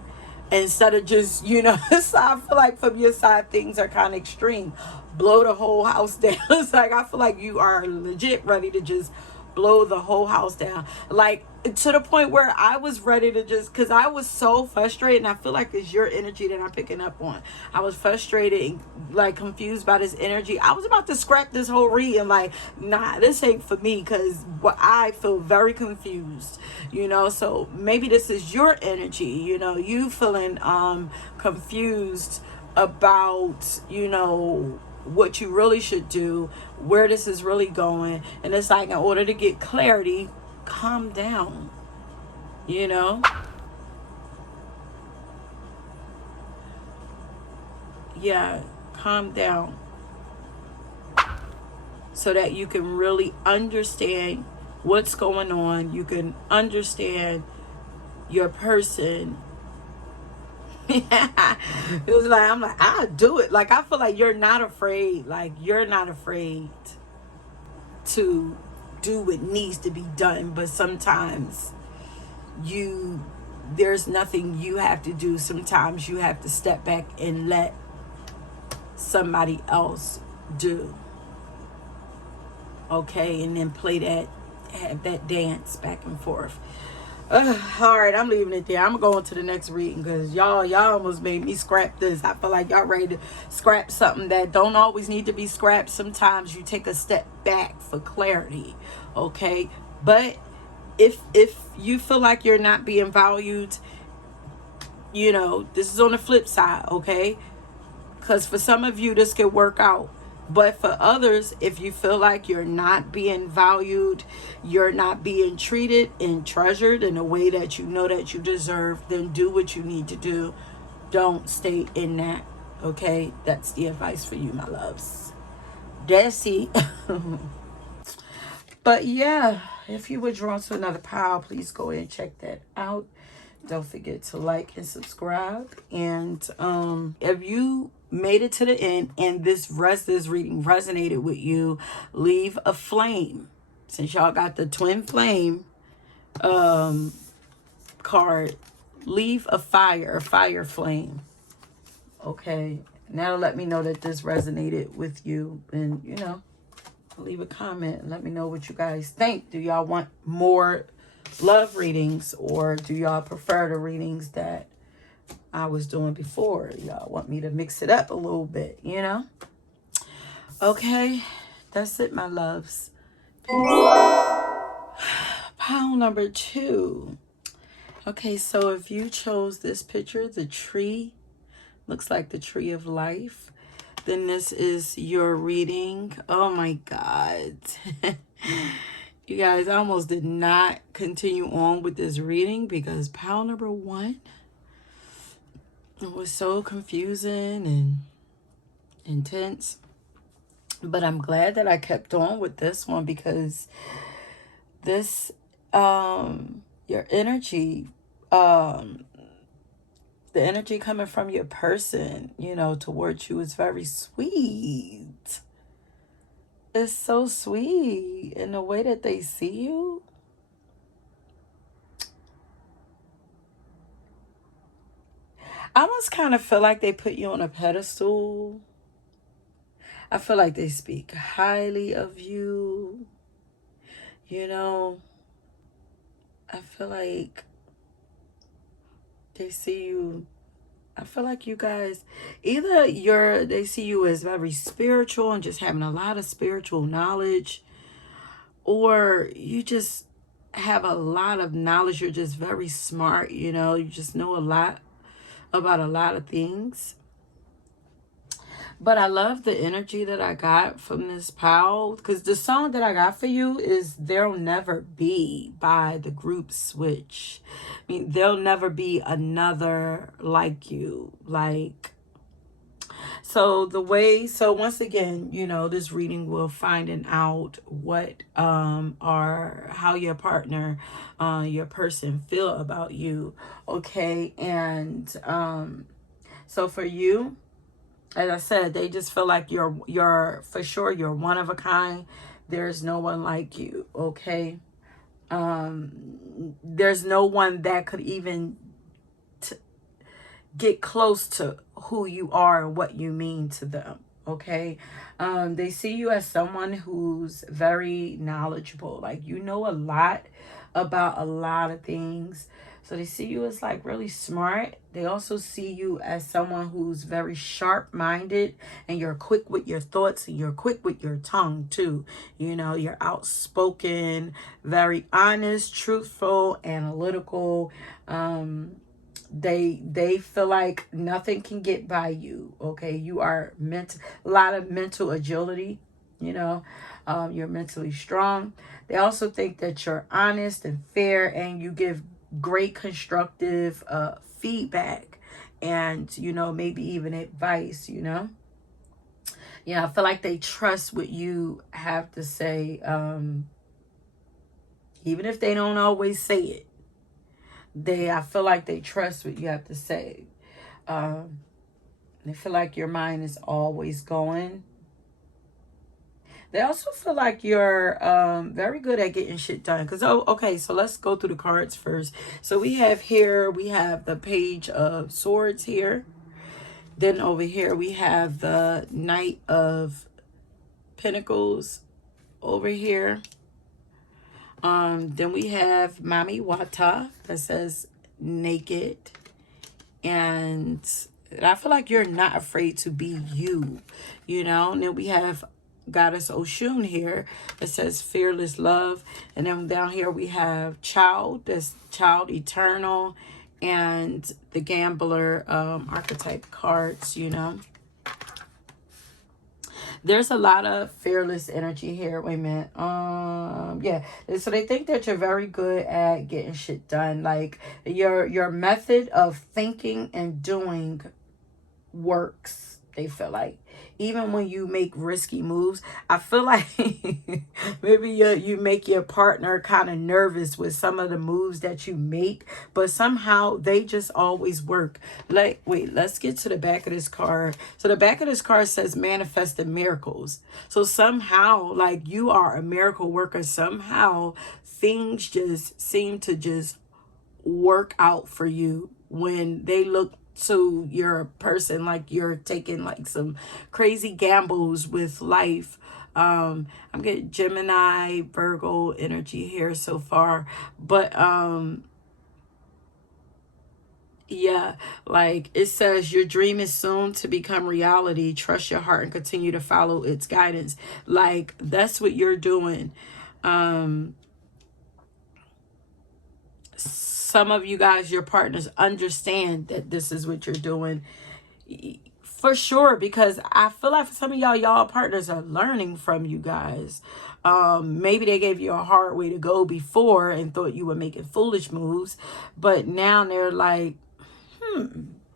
instead of just, so I feel like from your side, things are kind of extreme. Blow the whole house down. It's like, I feel like you are legit ready to just blow the whole house down. Like, to the point where I was ready to just, because I was so frustrated, and I feel like it's your energy that I'm picking up on. I was frustrated and like confused by this energy. I was about to scrap this whole read and like, nah, this ain't for me, because I feel very confused, so maybe this is your energy, you feeling confused about, what you really should do, where this is really going. And it's like, in order to get clarity, calm down, yeah, calm down, so that you can really understand what's going on. You can understand your person. It was like, I'm like, I'll do it. Like, I feel like you're not afraid. Like, you're not afraid to do what needs to be done. But sometimes there's nothing you have to do. Sometimes you have to step back and let somebody else do. Okay, and then have that dance back and forth. All right, I'm leaving it there. I'm going to the next reading because y'all almost made me scrap this. I feel like y'all ready to scrap something that don't always need to be scrapped. Sometimes you take a step back for clarity, okay? But if you feel like you're not being valued, you know, this is on the flip side, okay? Because for some of you, this could work out. But for others, if you feel like you're not being valued, you're not being treated and treasured in a way that you know that you deserve, then do what you need to do. Don't stay in that, okay? That's the advice for you, my loves. That's it. But yeah, if you were drawn to another pile, please go ahead and check that out. Don't forget to like and subscribe. And if you made it to the end and this reading resonated with you, leave a flame. Since y'all got the twin flame card, leave a fire flame. Okay. And that'll let me know that this resonated with you. And, you know, leave a comment and let me know what you guys think. Do y'all want more love readings, or do y'all prefer the readings that I was doing before? Y'all want me to mix it up a little bit, you know? Okay, that's it, my loves. Peace. Pile number 2. Okay, so if you chose this picture, the tree, looks like the tree of life, then this is your reading. Oh my God. You guys, I almost did not continue on with this reading because pile number 1, it was so confusing and intense. But I'm glad that I kept on with this one because this, your energy, the energy coming from your person, you know, towards you is very sweet. It's so sweet in the way that they see you. I almost kind of feel like they put you on a pedestal. I feel like they speak highly of you. You know, I feel like they see you. I feel like you guys, either they see you as very spiritual and just having a lot of spiritual knowledge, or you just have a lot of knowledge. You're just very smart, you know, you just know a lot about a lot of things. But I love the energy that I got from this pile, because the song that I got for you is There'll Never Be by the group Switch. I mean, there'll never be another like you. Like, so once again, you know, this reading will finding out what how your partner, your person feel about you. Okay. And so for you, as I said, they just feel like you're for sure, you're one of a kind. There's no one like you, okay? There's no one that could even get close to who you are and what you mean to them, okay? They see you as someone who's very knowledgeable. Like, you know a lot about a lot of things. So they see you as like really smart. They also see you as someone who's very sharp-minded, and you're quick with your thoughts and you're quick with your tongue too. You know, you're outspoken, very honest, truthful, analytical. They feel like nothing can get by you. Okay, you are a lot of mental agility. You know, you're mentally strong. They also think that you're honest and fair, and you give great constructive feedback, and you know, maybe even advice. You know, yeah, I feel like they trust what you have to say, even if they don't always say it. I feel like they trust what you have to say. They feel like your mind is always going. They also feel like you're very good at getting shit done. Because, okay, so let's go through the cards first. So we have the Page of Swords here. Then over here, we have the Knight of Pentacles over here. Then we have Mami Wata that says naked. And I feel like you're not afraid to be you, you know. And then we have Goddess Oshun here. It says fearless love. And then down here we have child. That's child eternal. And the gambler archetype cards, you know. There's a lot of fearless energy here. Wait a minute. Yeah. So they think that you're very good at getting shit done. Like your method of thinking and doing works. They feel like even when you make risky moves, I feel like maybe you make your partner kind of nervous with some of the moves that you make, but somehow they just always work. Like, wait, let's get to the back of this card. So the back of this card says manifested miracles. So somehow, like, you are a miracle worker. Somehow things just seem to just work out for you when they look to your person like you're taking like some crazy gambles with life. I'm getting Gemini, Virgo energy here so far, but yeah, like it says your dream is soon to become reality. Trust your heart and continue to follow its guidance. Like that's what you're doing. Some of you guys, your partners understand that this is what you're doing for sure, because I feel like for some of y'all partners are learning from you guys. Maybe they gave you a hard way to go before and thought you were making foolish moves, but now they're like,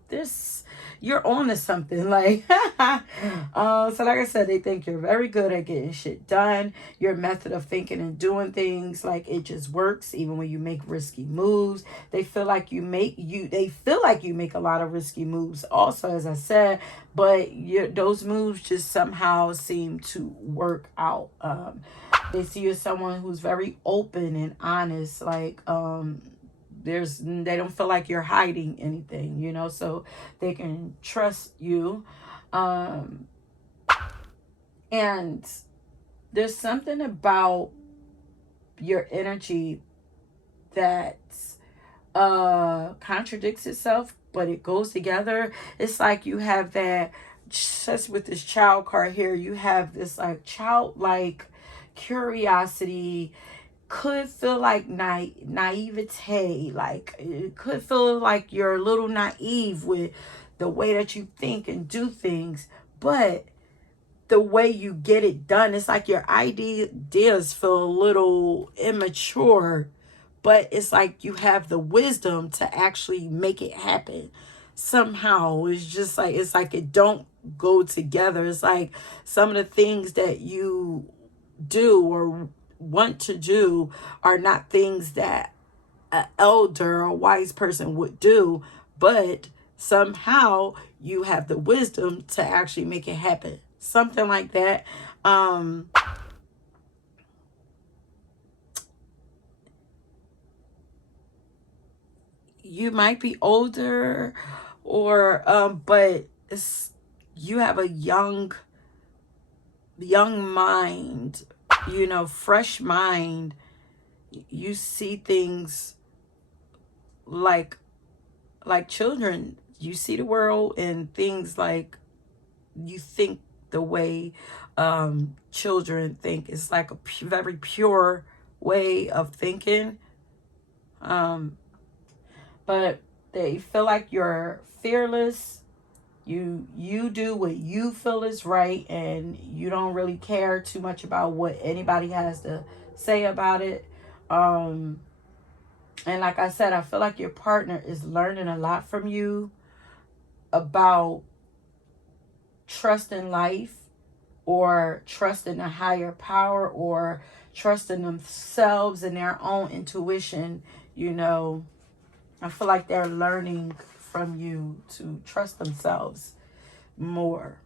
this, you're on to something. Like so like I said, they think you're very good at getting shit done. Your method of thinking and doing things, like it just works even when you make risky moves. They feel like they feel like you make a lot of risky moves also, as I said, but those moves just somehow seem to work out. They see you as someone who's very open and honest, like they don't feel like you're hiding anything, you know, so they can trust you. And there's something about your energy that contradicts itself, but it goes together. It's like you have that, just with this child card here, you have this like childlike curiosity. Could feel like naivete, like it could feel like you're a little naive with the way that you think and do things, but the way you get it done, it's like your ideas feel a little immature, but it's like you have the wisdom to actually make it happen somehow. It's just like, it's like it don't go together. It's like some of the things that you do or want to do are not things that an elder or wise person would do, but somehow you have the wisdom to actually make it happen. Something like that. You might be older or but you have a young mind, you know, fresh mind. You see things like children. You see the world and things like you think the way children think. It's like a very pure way of thinking. But they feel like you're fearless. You do what you feel is right, and you don't really care too much about what anybody has to say about it. And like I said, I feel like your partner is learning a lot from you about trusting life, or trusting a higher power, or trusting themselves and their own intuition. You know, I feel like they're learning from you to trust themselves more.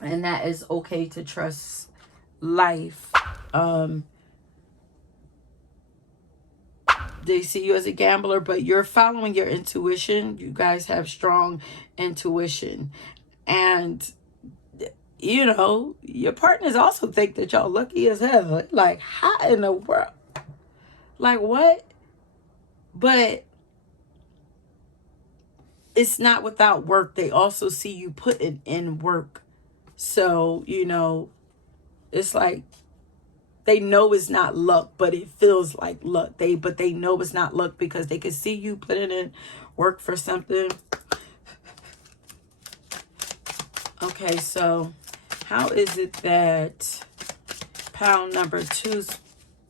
And that is okay to trust life. They see you as a gambler, but you're following your intuition. You guys have strong intuition. And you know, your partners also think that y'all lucky as hell. Like, how in the world? Like, what? But it's not without work. They also see you putting in work. So, you know, it's like they know it's not luck, but it feels like luck. But they know it's not luck because they can see you putting in work for something. Okay, so how is it that pile number 2's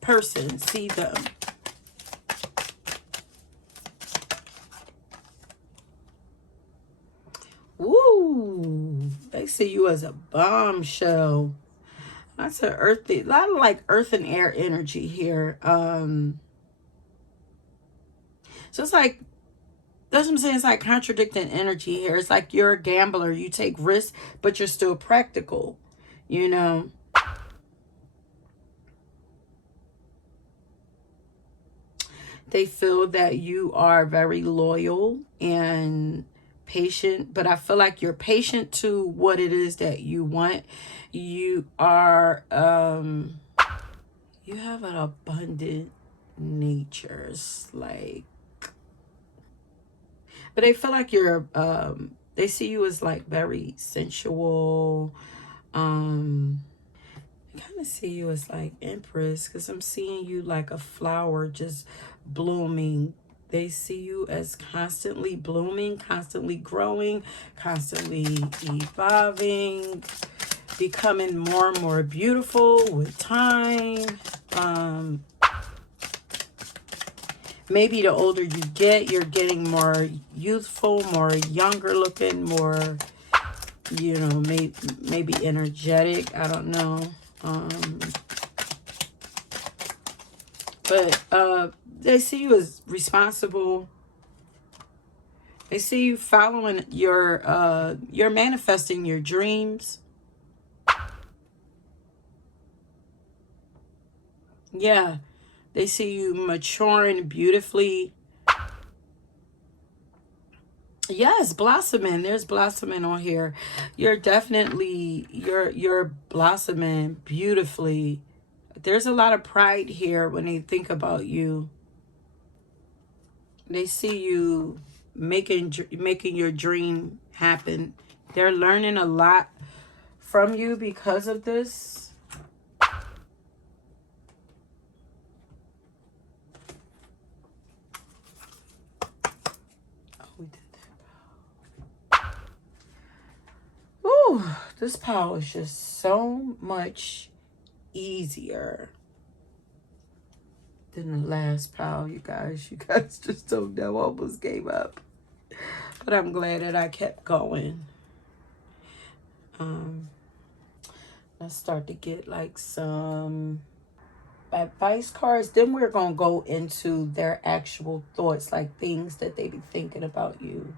person see them? Woo! They see you as a bombshell. That's an earthy, a lot of like earth and air energy here. So it's like, that's what I'm saying. It's like contradicting energy here. It's like you're a gambler. You take risks, but you're still practical, you know. They feel that you are very loyal and patient, but I feel like you're patient to what it is that you want. You are, you have an abundant nature. It's like, but they feel like you're, they see you as like very sensual. I kind of see you as like Empress because I'm seeing you like a flower just blooming. They see you as constantly blooming, constantly growing, constantly evolving, becoming more and more beautiful with time. Maybe the older you get, you're getting more youthful, more younger looking, more, you know, maybe energetic. I don't know. But they see you as responsible. They see you following you're manifesting your dreams. Yeah. They see you maturing beautifully. Yes, blossoming. There's blossoming on here. You're definitely, you're blossoming beautifully. There's a lot of pride here when they think about you. They see you making your dream happen. They're learning a lot from you because of this. Oh, we did that. Ooh, this pile is just so much easier than the last pile, you guys. You guys just don't know. I almost gave up. But I'm glad that I kept going. Let's start to get like some advice cards. Then we're going to go into their actual thoughts, like things that they be thinking about you.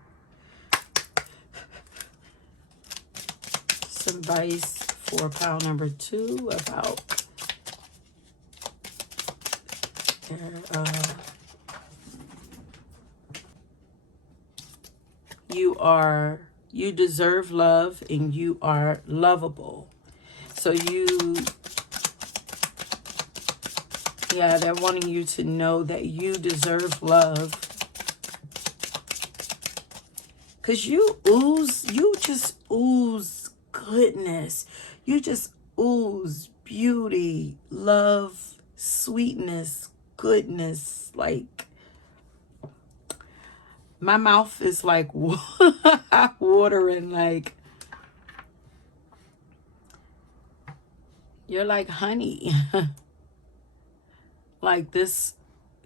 Some advice for pile number 2 about their, you deserve love and you are lovable. So yeah, they're wanting you to know that you deserve love. Because you just ooze goodness. You just ooze beauty, love, sweetness, goodness. Like, my mouth is like watering. Like, you're like honey. Like this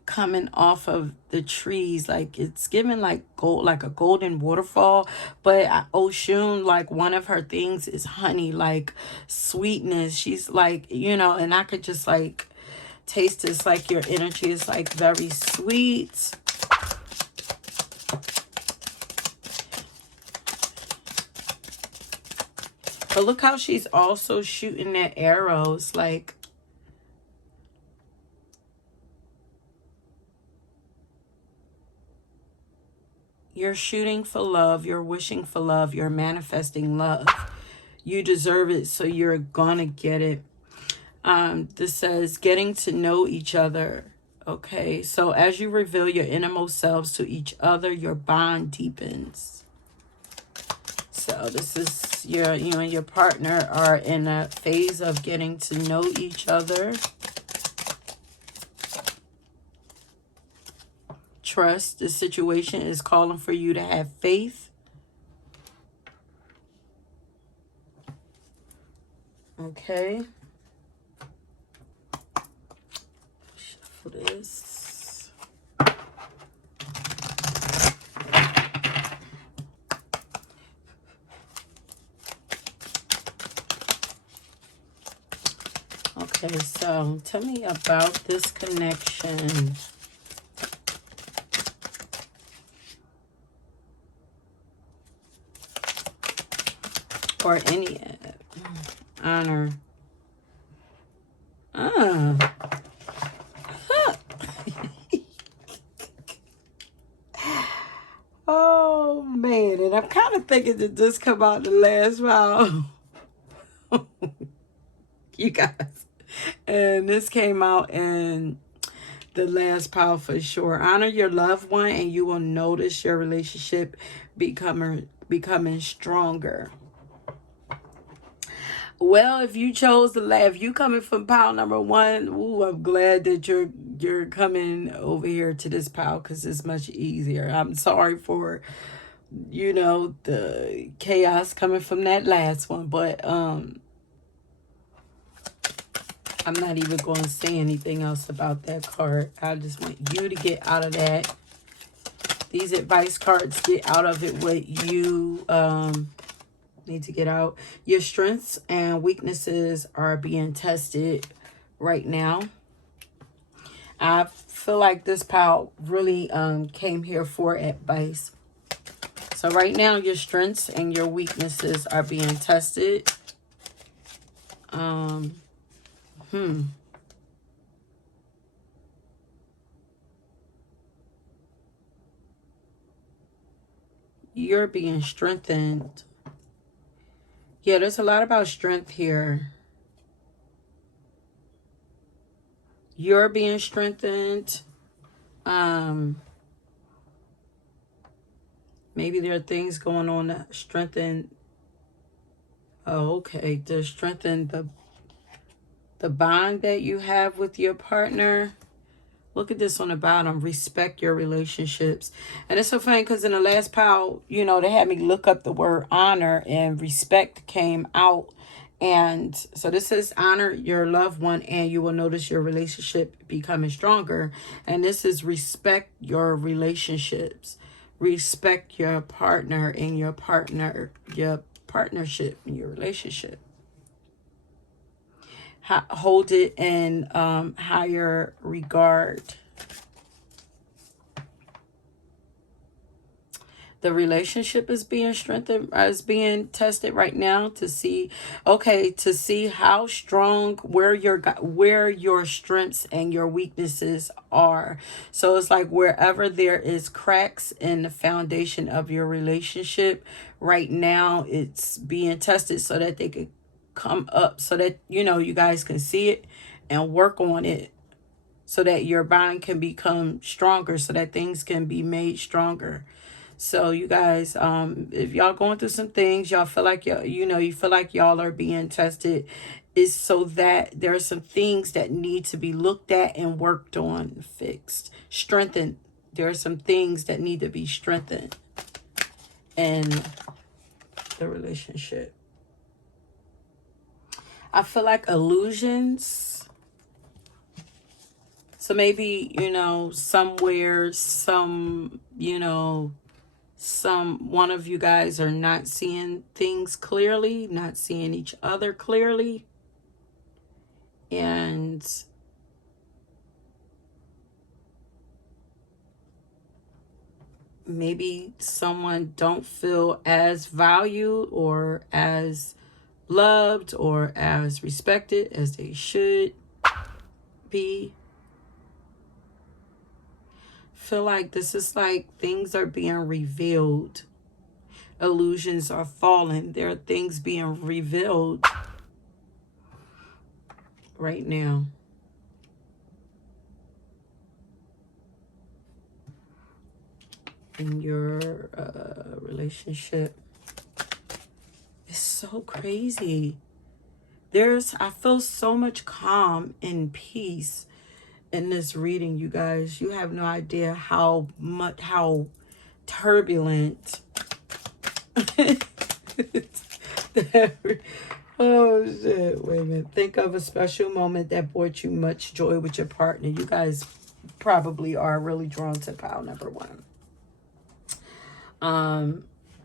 coming off of the trees, like it's giving like gold, like a golden waterfall. But Oshun, like one of her things is honey, like sweetness. She's like, you know, and I could just like taste this, like your energy is like very sweet. But look how she's also shooting that arrows, like you're shooting for love, you're wishing for love, you're manifesting love. You deserve it, so you're gonna get it. This says getting to know each other. Okay, so as you reveal your innermost selves to each other, your bond deepens. So this is your, you and your partner are in a phase of getting to know each other. Trust. The situation is calling for you to have faith. Okay. Shuffle this. Okay, so tell me about this connection. Or any honor. Oh man, and I'm kind of thinking that this come out the last round. You guys. And this came out in the last pile for sure. Honor your loved one and you will notice your relationship becoming stronger. Well, if you chose to laugh, you coming from pile number 1, ooh, I'm glad that you're coming over here to this pile because it's much easier. I'm sorry for, you know, the chaos coming from that last one, but I'm not even going to say anything else about that card. I just want you to get out of that. These advice cards, get out of it what you need to get out. Your strengths and weaknesses are being tested right now. I feel like this pile really came here for advice. So right now, your strengths and your weaknesses are being tested. You're being strengthened. Yeah, there's a lot about strength here. You're being strengthened. Maybe there are things going on that strengthen. Oh, okay. To strengthen the bond that you have with your partner. Look at this on the bottom. Respect your relationships. And it's so funny because in the last pile, you know, they had me look up the word honor and respect came out. And so this says honor your loved one and you will notice your relationship becoming stronger. And this is respect your relationships. Respect your partner and your partnership and your relationship. Hold it in higher regard. The relationship is being strengthened, is being tested right now to see, okay, to see how strong, where your strengths and your weaknesses are. So it's like wherever there is cracks in the foundation of your relationship, right now it's being tested so that they could come up, so that, you know, you guys can see it and work on it so that your bond can become stronger, so that things can be made stronger. So you guys, if y'all going through some things, y'all feel like you feel like y'all are being tested, is so that there are some things that need to be looked at and worked on, fixed, strengthened. There are some things that need to be strengthened in the relationship. I feel like illusions. So maybe, you know, somewhere, one of you guys are not seeing things clearly, not seeing each other clearly. And maybe someone don't feel as valued or as loved or as respected as they should be. Feel like this is like things are being revealed. illusions are falling. There are things being revealed right now. In your relationship. It's so crazy. I feel so much calm and peace in this reading, you guys. You have no idea how turbulent. Oh shit, wait a minute. Think of a special moment that brought you much joy with your partner. You guys probably are really drawn to pile number 1.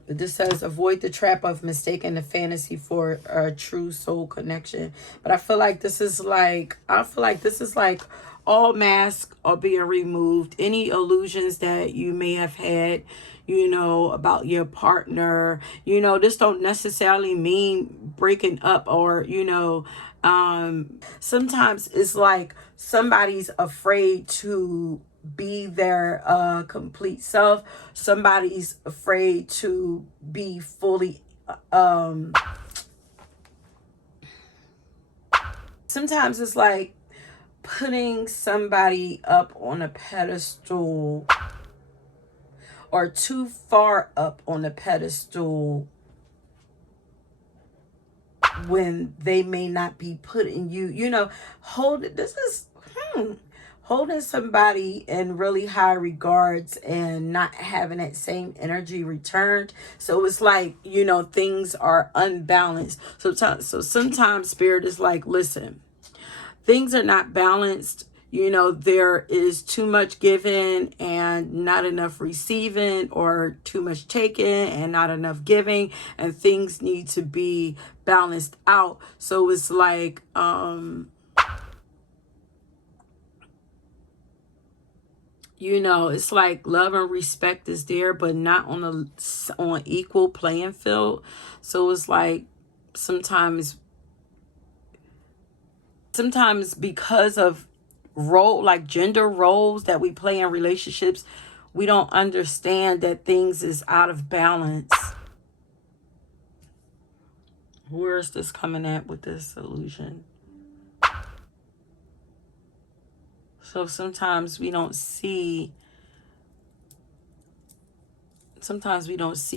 This says avoid the trap of mistaking the fantasy for a true soul connection. But I feel like this is like all masks are being removed. Any illusions that you may have had, you know, about your partner, you know, this don't necessarily mean breaking up or, you know, sometimes it's like somebody's afraid to be their complete self. Somebody's afraid to be fully sometimes it's like putting somebody up on a pedestal or too far up on a pedestal when they may not be putting you, you know, holding somebody in really high regards and not having that same energy returned. So it's like, you know, things are unbalanced. So sometimes spirit is like, listen, things are not balanced. You know, there is too much giving and not enough receiving, or too much taking and not enough giving, and things need to be balanced out. So it's like, you know, it's like love and respect is there, but not on equal playing field. So it's like sometimes because of gender roles that we play in relationships, we don't understand that things is out of balance. Where is this coming at with this illusion? So sometimes we don't see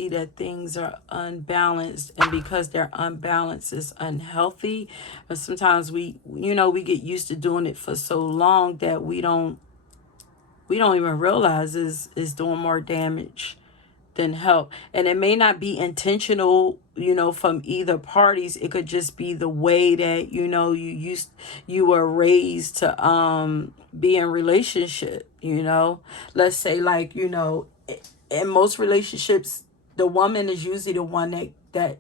that things are unbalanced, and because they're unbalanced, it's unhealthy. But sometimes we get used to doing it for so long that we don't even realize is doing more damage than help. And it may not be intentional, you know, from either parties. It could just be the way that, you know, you were raised to be in relationship, you know. Let's say, like, you know, in most relationships, the woman is usually the one that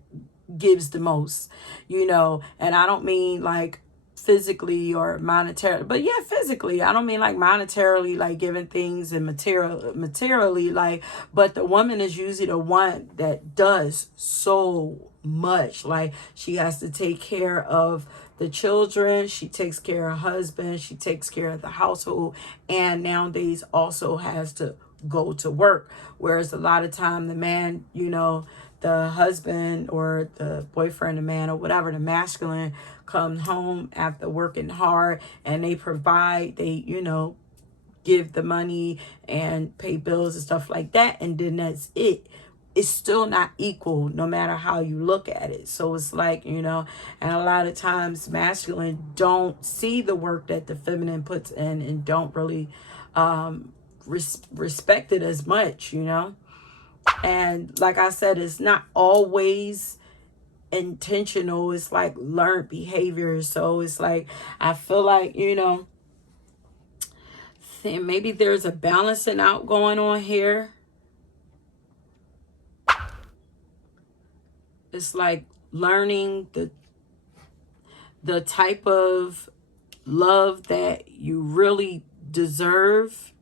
gives the most, you know. And I don't mean like physically or monetarily, but yeah, physically. I don't mean like monetarily, like giving things and materially, like, but the woman is usually the one that does so much. Like, she has to take care of the children, she takes care of her husband, she takes care of the household, and nowadays also has to go to work. Whereas a lot of time the man, you know, the husband or the boyfriend, the man or whatever, the masculine, comes home after working hard and they provide, they, you know, give the money and pay bills and stuff like that, and then that's it. It's still not equal no matter how you look at it. So it's like, you know, and a lot of times masculine don't see the work that the feminine puts in and don't really respect it as much, you know. And like I said, it's not always intentional. It's like learned behavior. So it's like, I feel like, you know, maybe there's a balancing out going on here. It's like learning the type of love that you really deserve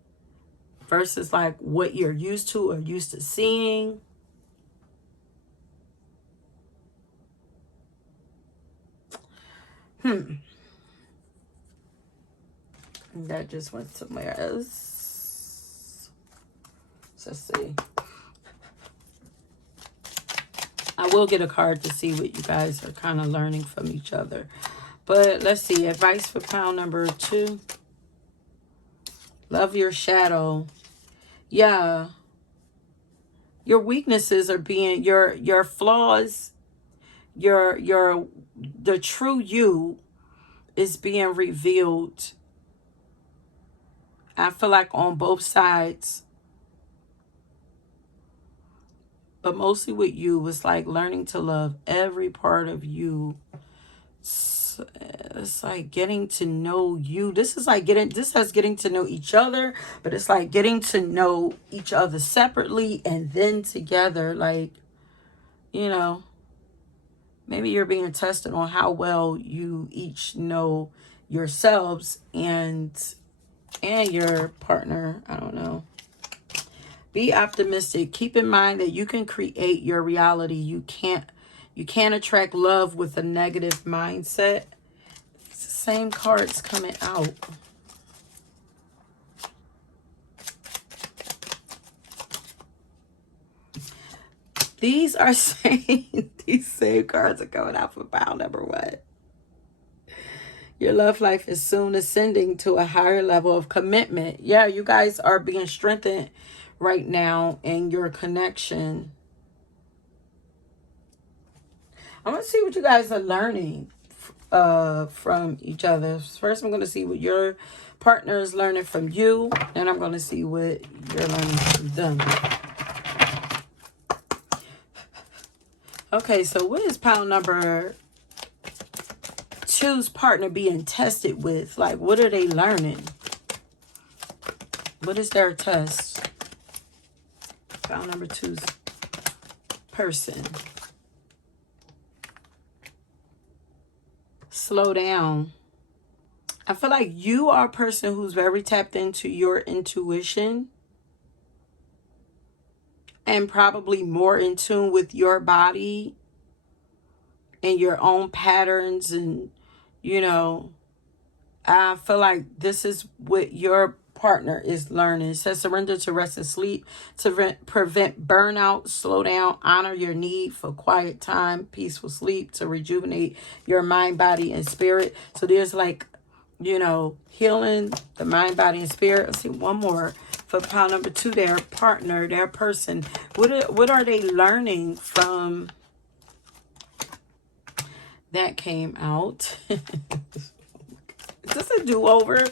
versus like what you're used to or used to seeing. That just went somewhere else. Let's see. I will get a card to see what you guys are kind of learning from each other. But let's see. Advice for pile number 2. Love your shadow. Yeah. Your weaknesses are being, your flaws, the true you is being revealed. I feel like on both sides. But mostly with you, it's like learning to love every part of you. It's like getting to know you. This is like getting to know each other, but it's like getting to know each other separately and then together. Like, you know, maybe you're being tested on how well you each know yourselves and your partner. I don't know. Be optimistic. Keep in mind that you can create your reality. You can't attract love with a negative mindset. It's the same cards coming out. These are saying, these same cards are coming out for pile number 1. Your love life is soon ascending to a higher level of commitment. Yeah, you guys are being strengthened right now in your connection. I want to see what you guys are learning from each other. First, I'm going to see what your partner is learning from you. And I'm going to see what you're learning from them. Okay, so what is pile number 2's partner being tested with? Like, what are they learning? What is their test? Pile number 2's person. Slow down. I feel like you are a person who's very tapped into your intuition and probably more in tune with your body and your own patterns. And, you know, I feel like this is what your partner is learning. It says surrender to rest and sleep to prevent burnout, slow down, honor your need for quiet time, peaceful sleep to rejuvenate your mind, body, and spirit. So there's like, you know, healing the mind, body, and spirit. Let's see one more for pile number 2. Their partner, their person. What are they learning from? That came out. Is this a do-over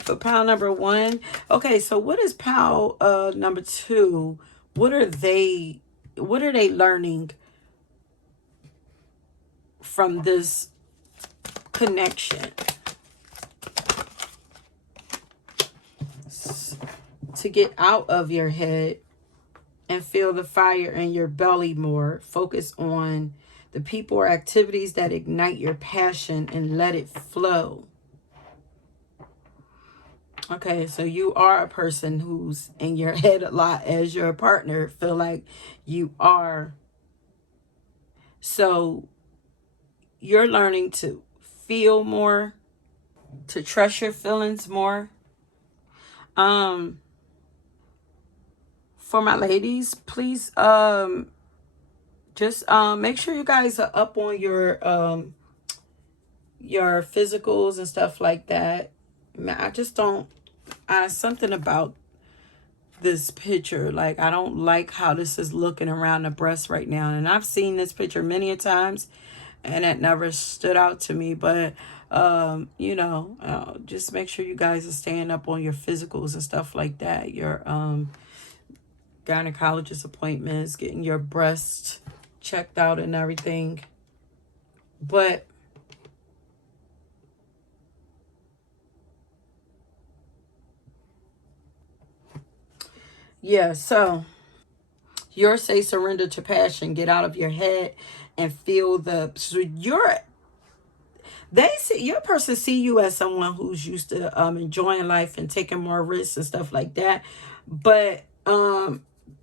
for pile number 1? Okay, so what is pile number 2? What are they learning from this connection? To get out of your head and feel the fire in your belly more. Focus on the people or activities that ignite your passion and let it flow. Okay, so you are a person who's in your head a lot as your partner feel like you are. So you're learning to feel more, to trust your feelings more. For my ladies, please just make sure you guys are up on your physicals and stuff like that. Man, I just don't, something about this picture, like I don't like how this is looking around the breast right now. And I've seen this picture many a times and it never stood out to me. But you know, just make sure you guys are staying up on your physicals and stuff like that. Your gynecologist appointments, getting your breast checked out and everything. But yeah, so you're say surrender to passion, get out of your head and feel so they see your person see you as someone who's used to enjoying life and taking more risks and stuff like that. But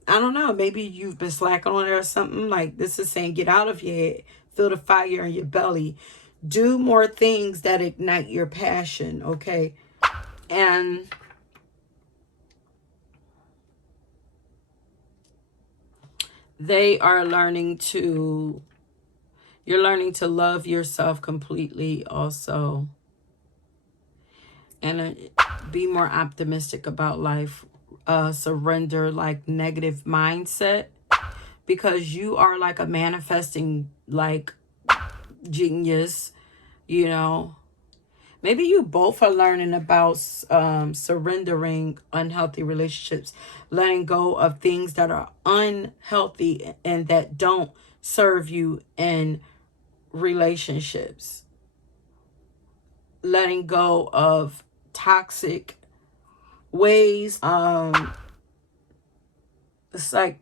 I don't know, maybe you've been slacking on it or something. Like this is saying get out of your head, feel the fire in your belly, do more things that ignite your passion. Okay. And They are learning to, you're learning to love yourself completely also. And be more optimistic about life. Surrender like negative mindset, because you are like a manifesting like genius, you know. Maybe you both are learning about surrendering unhealthy relationships, letting go of things that are unhealthy and that don't serve you in relationships. Letting go of toxic ways. It's like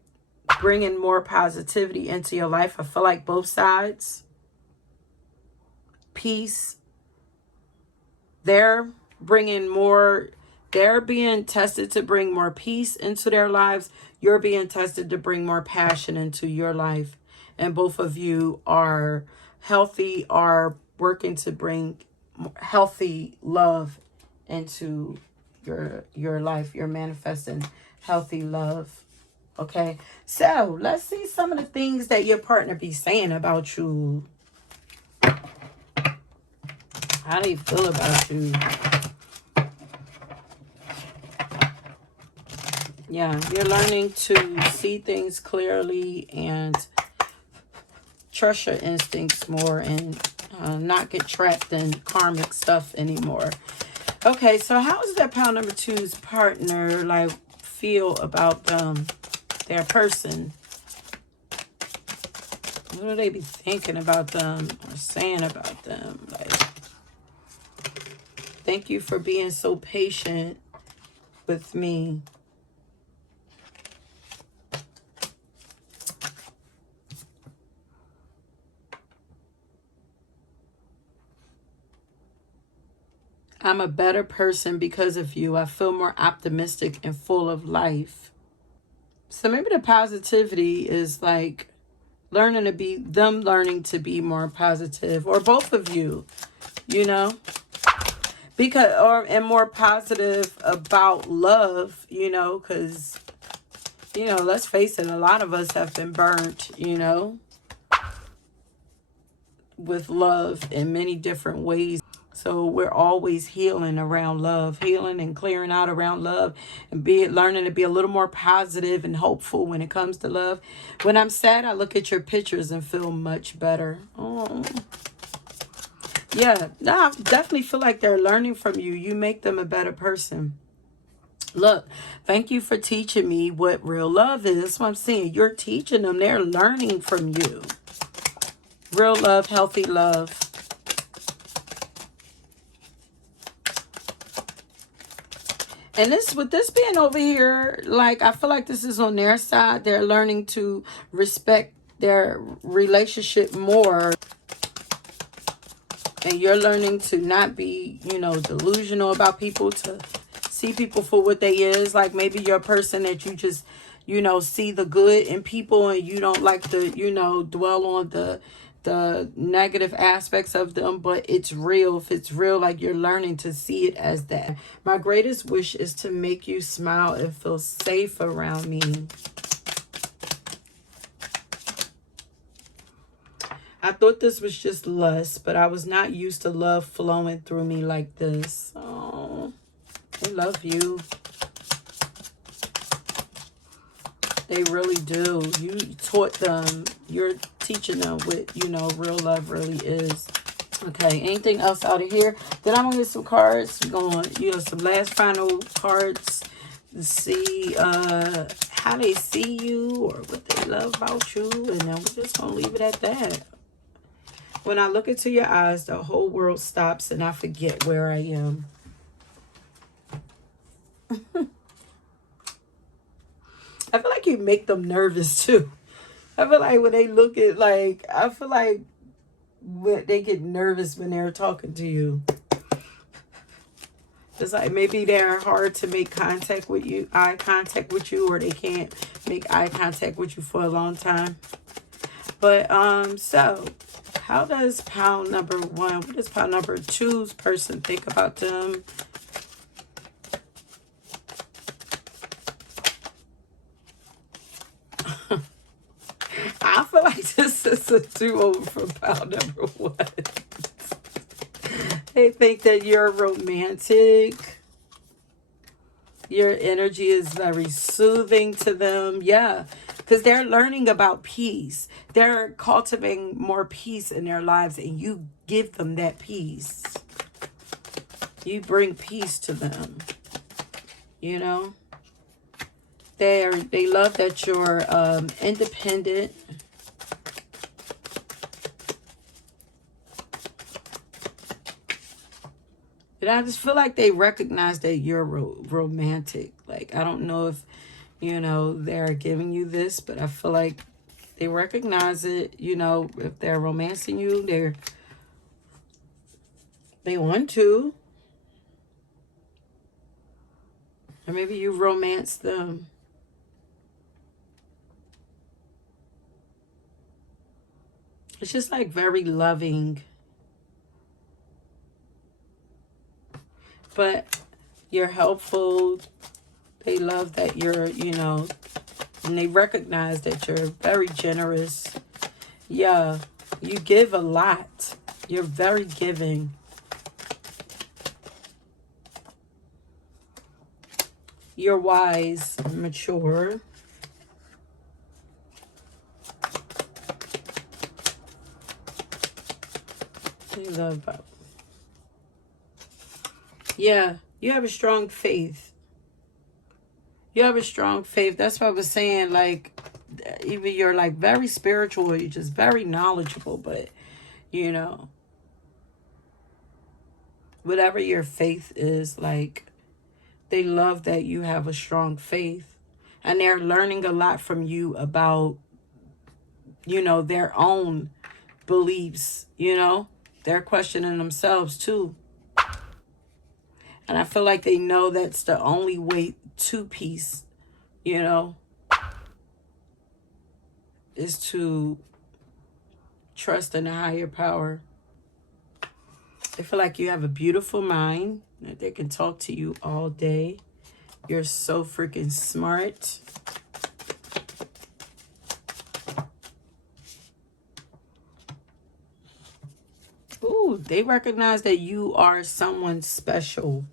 bringing more positivity into your life. I feel like both sides. Peace. They're bringing more, they're being tested to bring more peace into their lives. You're being tested to bring more passion into your life. And both of you are healthy, are working to bring healthy love into your life. You're manifesting healthy love. Okay, so let's see some of the things that your partner be saying about you. How do you feel about you? Yeah, you're learning to see things clearly and trust your instincts more, and not get trapped in karmic stuff anymore. Okay, so how does that pile number two's partner like feel about their person? What do they be thinking about them or saying about them? Like, thank you for being so patient with me. I'm a better person because of you. I feel more optimistic and full of life. So maybe the positivity is like learning to be more positive, or both of you, you know, and more positive about love, you know, because, you know, let's face it, a lot of us have been burnt, you know, with love in many different ways. So we're always healing around love, healing and clearing out around love, and learning to be a little more positive and hopeful when it comes to love. When I'm sad, I look at your pictures and feel much better. Oh, yeah. No, I definitely feel like they're learning from you. You make them a better person. Look, thank you for teaching me what real love is. That's what I'm saying. You're teaching them. They're learning from you. Real love, healthy love. And this, with this being over here, like, I feel like this is on their side. They're learning to respect their relationship more. And you're learning to not be, you know, delusional about people, to see people for what they is. Like, maybe you're a person that you just, you know, see the good in people, and you don't like to, you know, dwell on the negative aspects of them. But it's real. If it's real, like, you're learning to see it as that. My greatest wish is to make you smile and feel safe around me. I thought this was just lust, but I was not used to love flowing through me like this. Oh, they love you. They really do. You taught them. You're teaching them what, you know, real love really is. Okay, anything else out of here? Then I'm going to get some cards. We're going to, you know, some last final cards to see how they see you or what they love about you. And then we're just going to leave it at that. When I look into your eyes, the whole world stops and I forget where I am. I feel like you make them nervous too. I feel like when they look at, like, I feel like they get nervous when they're talking to you. It's like maybe they're hard to make eye contact with you, or they can't make eye contact with you for a long time. But, so how does pile number one, what does pile number two's person think about them? like this is a do-over from pile number 1. They think that you're romantic. Your energy is very soothing to them. Yeah, because they're learning about peace. They're cultivating more peace in their lives, and you give them that peace. You bring peace to them. You know? They love that you're independent. And I just feel like they recognize that you're romantic. Like, I don't know if, you know, they're giving you this, but I feel like they recognize it. You know, if they're romancing you, they want to. Or maybe you romance them. It's just like very loving. But you're helpful. They love that you're, you know, and they recognize that you're very generous. Yeah, you give a lot. You're very giving. You're wise, mature. They love that. Yeah, you have a strong faith. You have a strong faith. That's what I was saying. Like, even you're like very spiritual. You're just very knowledgeable. But, you know, whatever your faith is, like, they love that you have a strong faith. And they're learning a lot from you about, you know, their own beliefs, you know. They're questioning themselves too. And I feel like they know that's the only way to peace, you know, is to trust in a higher power. They feel like you have a beautiful mind, that they can talk to you all day. You're so freaking smart. Ooh, they recognize that you are someone special.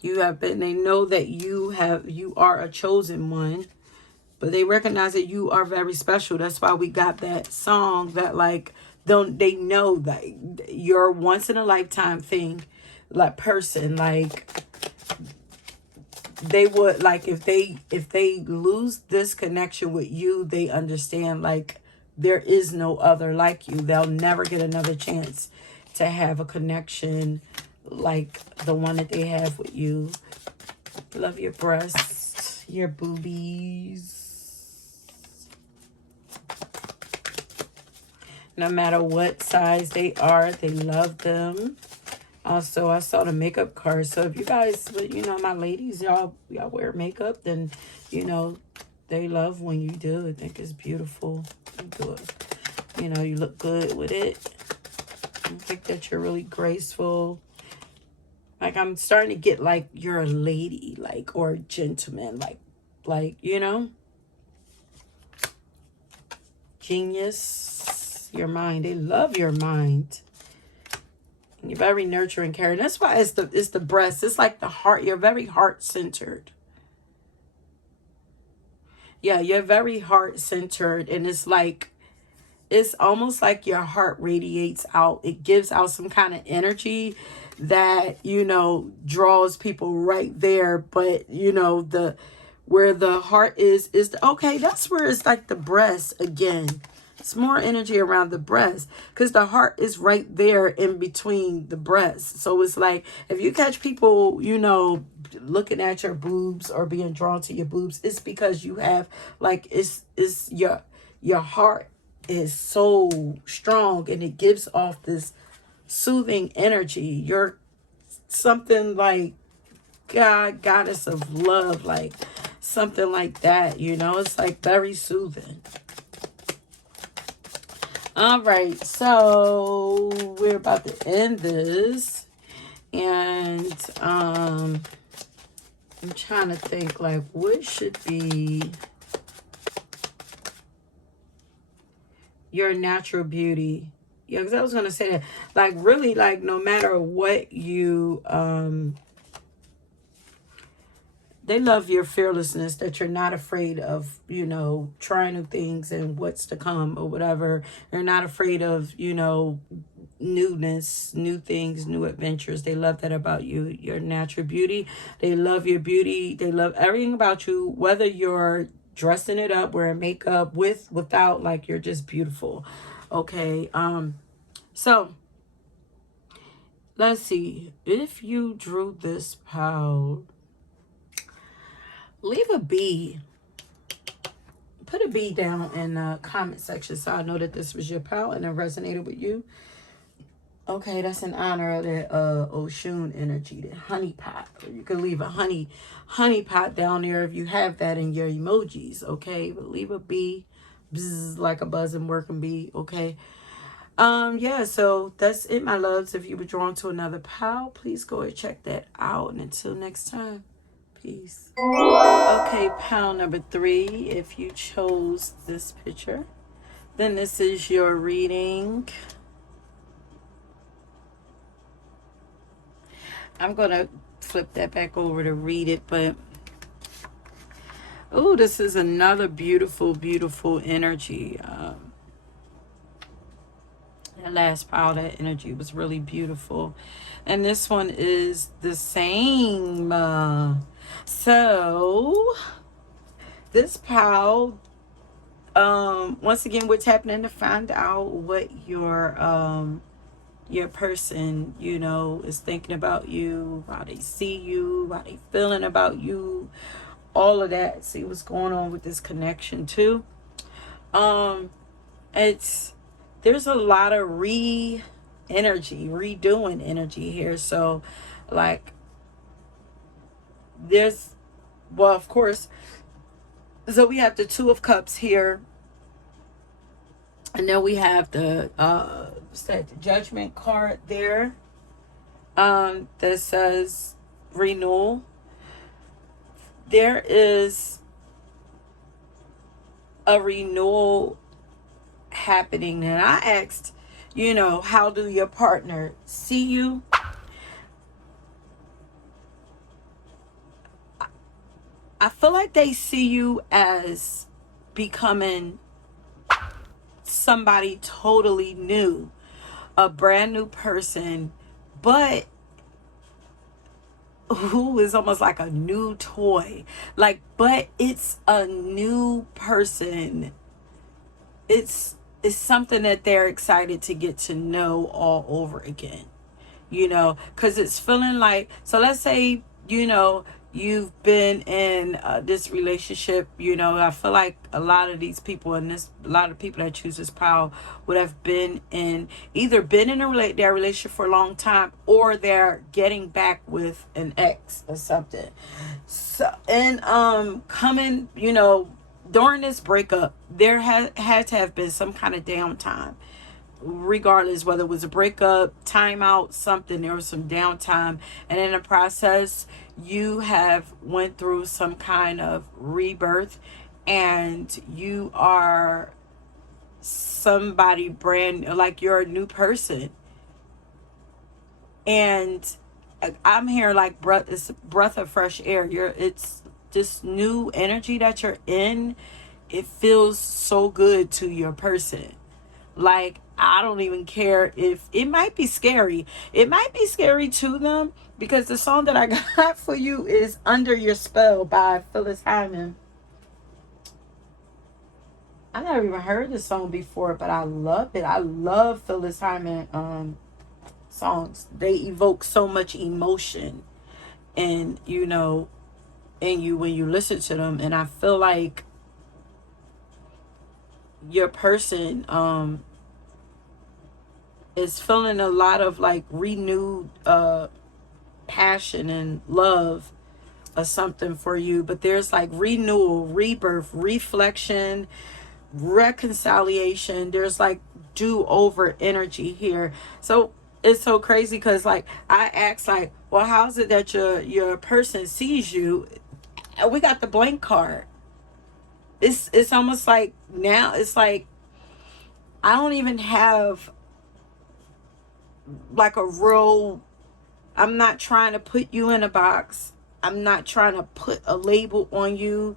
You have been, they know that you are a chosen one, but they recognize that you are very special. That's why we got that song that, like, they know that you're once in a lifetime thing, like person. Like, they would, like, if they lose this connection with you, they understand, like, there is no other like you. They'll never get another chance to have a connection like the one that they have with you. Love your breasts, your boobies. No matter what size they are, they love them. Also, I saw the makeup card. So if you guys, you know, my ladies, y'all wear makeup, then, you know, they love when you do. I think it's beautiful. You do it. You know, you look good with it. I think that you're really graceful. Like, I'm starting to get like you're a lady, like, or a gentleman, like, you know, genius. Your mind, they love your mind. You're very nurturing, caring. That's why it's the breast. It's like the heart. You're very heart-centered. Yeah, you're very heart-centered. And it's like, it's almost like your heart radiates out. It gives out some kind of energy that, you know, draws people right there. But, you know, where the heart is okay, that's where it's like the breast again. It's more energy around the breast because the heart is right there in between the breasts. So it's like, if you catch people, you know, looking at your boobs or being drawn to your boobs, it's because you have, like, it's your heart is so strong and it gives off this soothing energy. You're something like goddess of love, like something like that, you know. It's like very soothing. All right, so we're about to end this, and I'm trying to think, like, what should be, your natural beauty. Yeah, because I was going to say that. Like, really, like, no matter what you, they love your fearlessness, that you're not afraid of, you know, trying new things and what's to come or whatever. You're not afraid of, you know, newness, new things, new adventures. They love that about you, your natural beauty. They love your beauty. They love everything about you, whether you're dressing it up, wearing makeup, without, like, you're just beautiful. Okay. So let's see. If you drew this pile, leave a B. Put a B down in the comment section so I know that this was your pal and it resonated with you. Okay, that's in honor of that Oshun energy, the honey pot. Or you could leave a honey pot down there if you have that in your emojis, okay? But leave a B, bzz, like a buzzing working bee, okay? Yeah, so that's it, my loves. If you were drawn to another pal, please go and check that out. And until next time, peace. Okay, pal number 3, if you chose this picture, then this is your reading. I'm going to flip that back over to read it, but oh, this is another beautiful, beautiful energy. That last pile, that energy was really beautiful. And this one is the same. So this pile, once again, we're tapping in to find out what your person, you know, is thinking about you, how they see you, how they feeling about you, all of that. See what's going on with this connection too. There's a lot of redoing energy here. So like well, of course, so we have the 2 of Cups here, and then we have the the Judgment card there, that says renewal. There is a renewal happening, and I asked, you know, how do your partner see you? I feel like they see you as becoming somebody totally new, a brand new person, but who is almost like a new toy. Like, but it's a new person. It's something that they're excited to get to know all over again, you know, because it's feeling like, so let's say, you know, you've been in this relationship, you know, I feel like a lot of these people in this, a lot of people that choose this pile would have been in, either been in their relationship for a long time, or they're getting back with an ex or something. So, and coming, you know, during this breakup, there had to have been some kind of downtime, regardless whether it was a breakup, timeout, something. There was some downtime, and in the process you have went through some kind of rebirth, and you are somebody brand, like you're a new person. And I'm here like it's a breath of fresh air. It's this new energy that you're in. It feels so good to your person. Like, I don't even care if it might be scary. It might be scary to them, because the song that I got for you is Under Your Spell by Phyllis Hyman. I never even heard this song before, but I love it. I love Phyllis Hyman songs. They evoke so much emotion, and you know, in you when you listen to them. And I feel like your person is feeling a lot of like renewed passion and love or something for you. But there's like renewal, rebirth, reflection, reconciliation. There's like do-over energy here. So it's so crazy, because like I asked, like, well, how's it that your person sees you? And we got the blank card. It's almost like now it's like I don't even have like a real, I'm not trying to put you in a box. I'm not trying to put a label on you.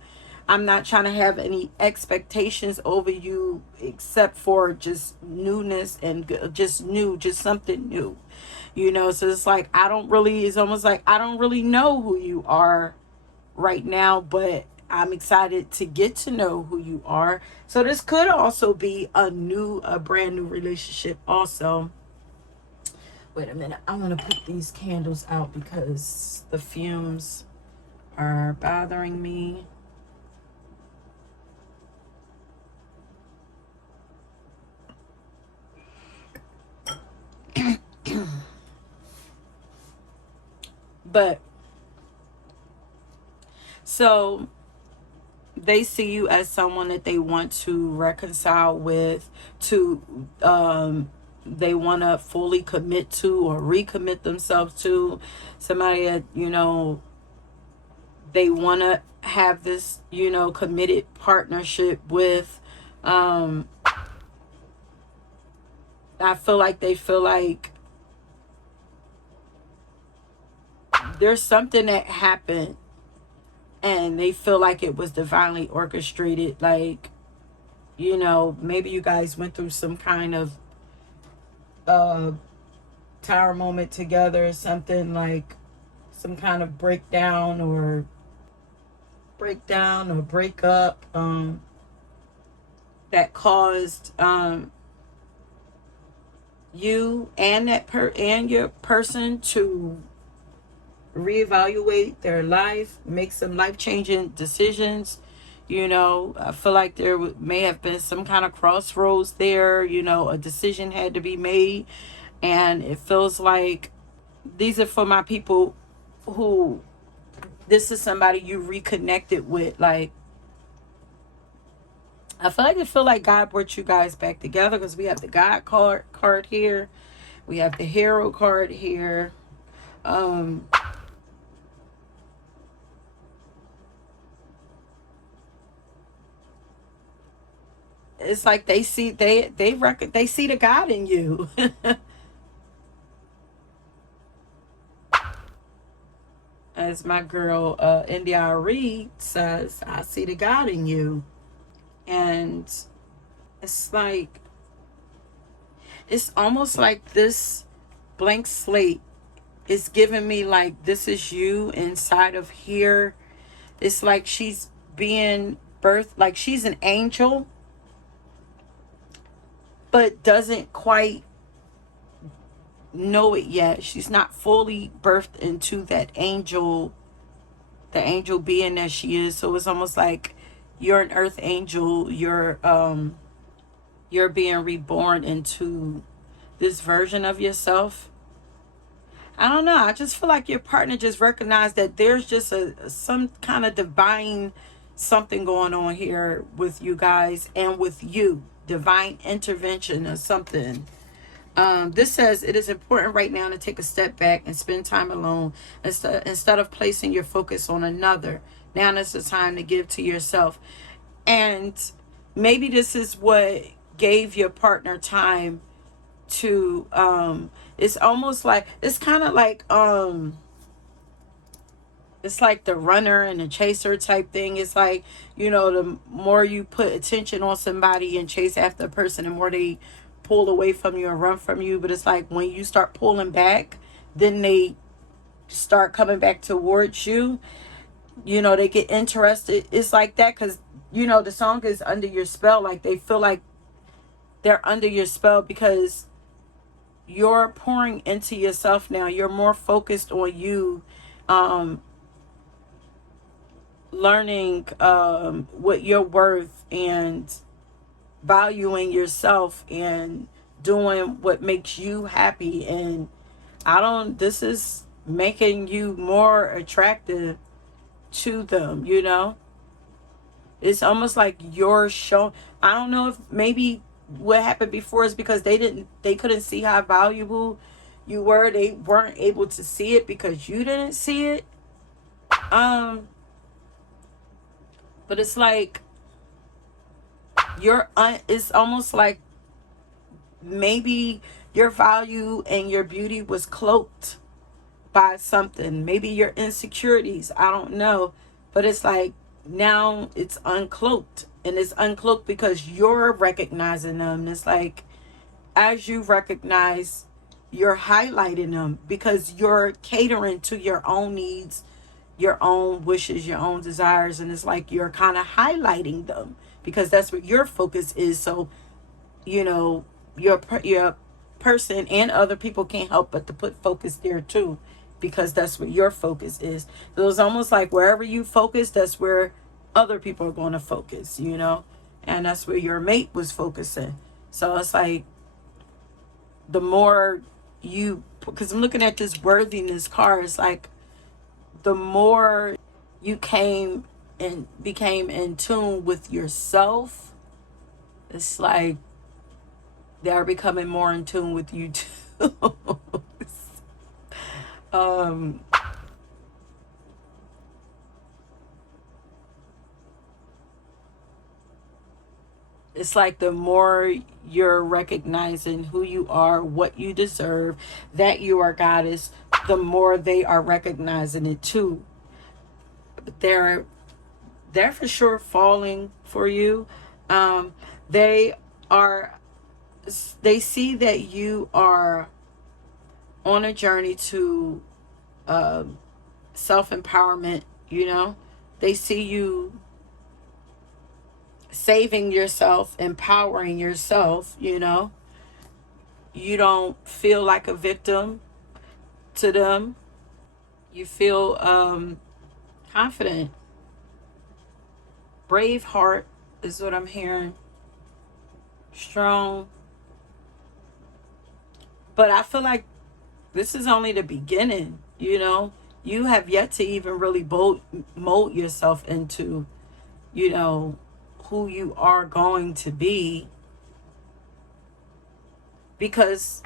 I'm not trying to have any expectations over you except for just newness and just new, just something new. You know, so it's like, it's almost like I don't really know who you are right now, but I'm excited to get to know who you are. So this could also be a brand new relationship also. Wait a minute. I want to put these candles out because the fumes are bothering me. But so they see you as someone that they want to reconcile with, they want to fully commit to or recommit themselves to, somebody that, you know, they want to have this, you know, committed partnership with. I feel like they feel like there's something that happened and they feel like it was divinely orchestrated. Like, you know, maybe you guys went through some kind of uh tower moment together or something, like some kind of breakdown or breakup that caused you and and your person to reevaluate their life, make some life-changing decisions. You know, I feel like there may have been some kind of crossroads there. You know, a decision had to be made, and it feels like these are for my people who, this is somebody you reconnected with. Like, I feel like God brought you guys back together because we have the God card here, we have the Hero card here. um it's like they see they see the God in you. As my girl India Reed says, I see the God in you. And it's like, it's almost like this blank slate is giving me like, this is you inside of here. It's like she's being birthed, like she's an angel, but doesn't quite know it yet. She's not fully birthed into that angel, the angel being that she is. So it's almost like you're an earth angel. You're being reborn into this version of yourself. I don't know. I just feel like your partner just recognized that there's just some kind of divine something going on here with you guys and with you. Divine intervention or something. This says it is important right now to take a step back and spend time alone instead of placing your focus on another. Now is the time to give to yourself. And maybe this is what gave your partner time to it's almost like, it's kind of like it's like the runner and the chaser type thing. It's like, you know, the more you put attention on somebody and chase after a person, the more they pull away from you and run from you. But it's like when you start pulling back, then they start coming back towards you. You know, they get interested. It's like that because, you know, the song is Under Your Spell. Like they feel like they're under your spell because you're pouring into yourself now. You're more focused on you, learning what you're worth and valuing yourself and doing what makes you happy. And this is making you more attractive to them, you know. It's almost like you're showing, I don't know if maybe what happened before is because they couldn't see how valuable you were. They weren't able to see it because you didn't see it. But it's like it's almost like maybe your value and your beauty was cloaked by something, maybe your insecurities, I don't know, but it's like now it's uncloaked, and it's uncloaked because you're recognizing them. And it's like, as you recognize, you're highlighting them because you're catering to your own needs, your own wishes, your own desires, and it's like you're kind of highlighting them because that's what your focus is. So you know, your person and other people can't help but to put focus there too, because that's where your focus is. So it's almost like wherever you focus, that's where other people are going to focus, you know, and that's where your mate was focusing. So it's like the more you, because I'm looking at this worthiness card, it's like the more you came and became in tune with yourself, it's like they're becoming more in tune with you too. um it's like the more you're recognizing who you are, what you deserve, that you are goddess, the more they are recognizing it too. But they're for sure falling for you. They are, they see that you are on a journey to self-empowerment, you know. They see you saving yourself, empowering yourself, you know. You don't feel like a victim to them. You feel confident. Brave heart is what I'm hearing. Strong. But I feel like this is only the beginning, you know. You have yet to even really mold yourself into, you know, who you are going to be, because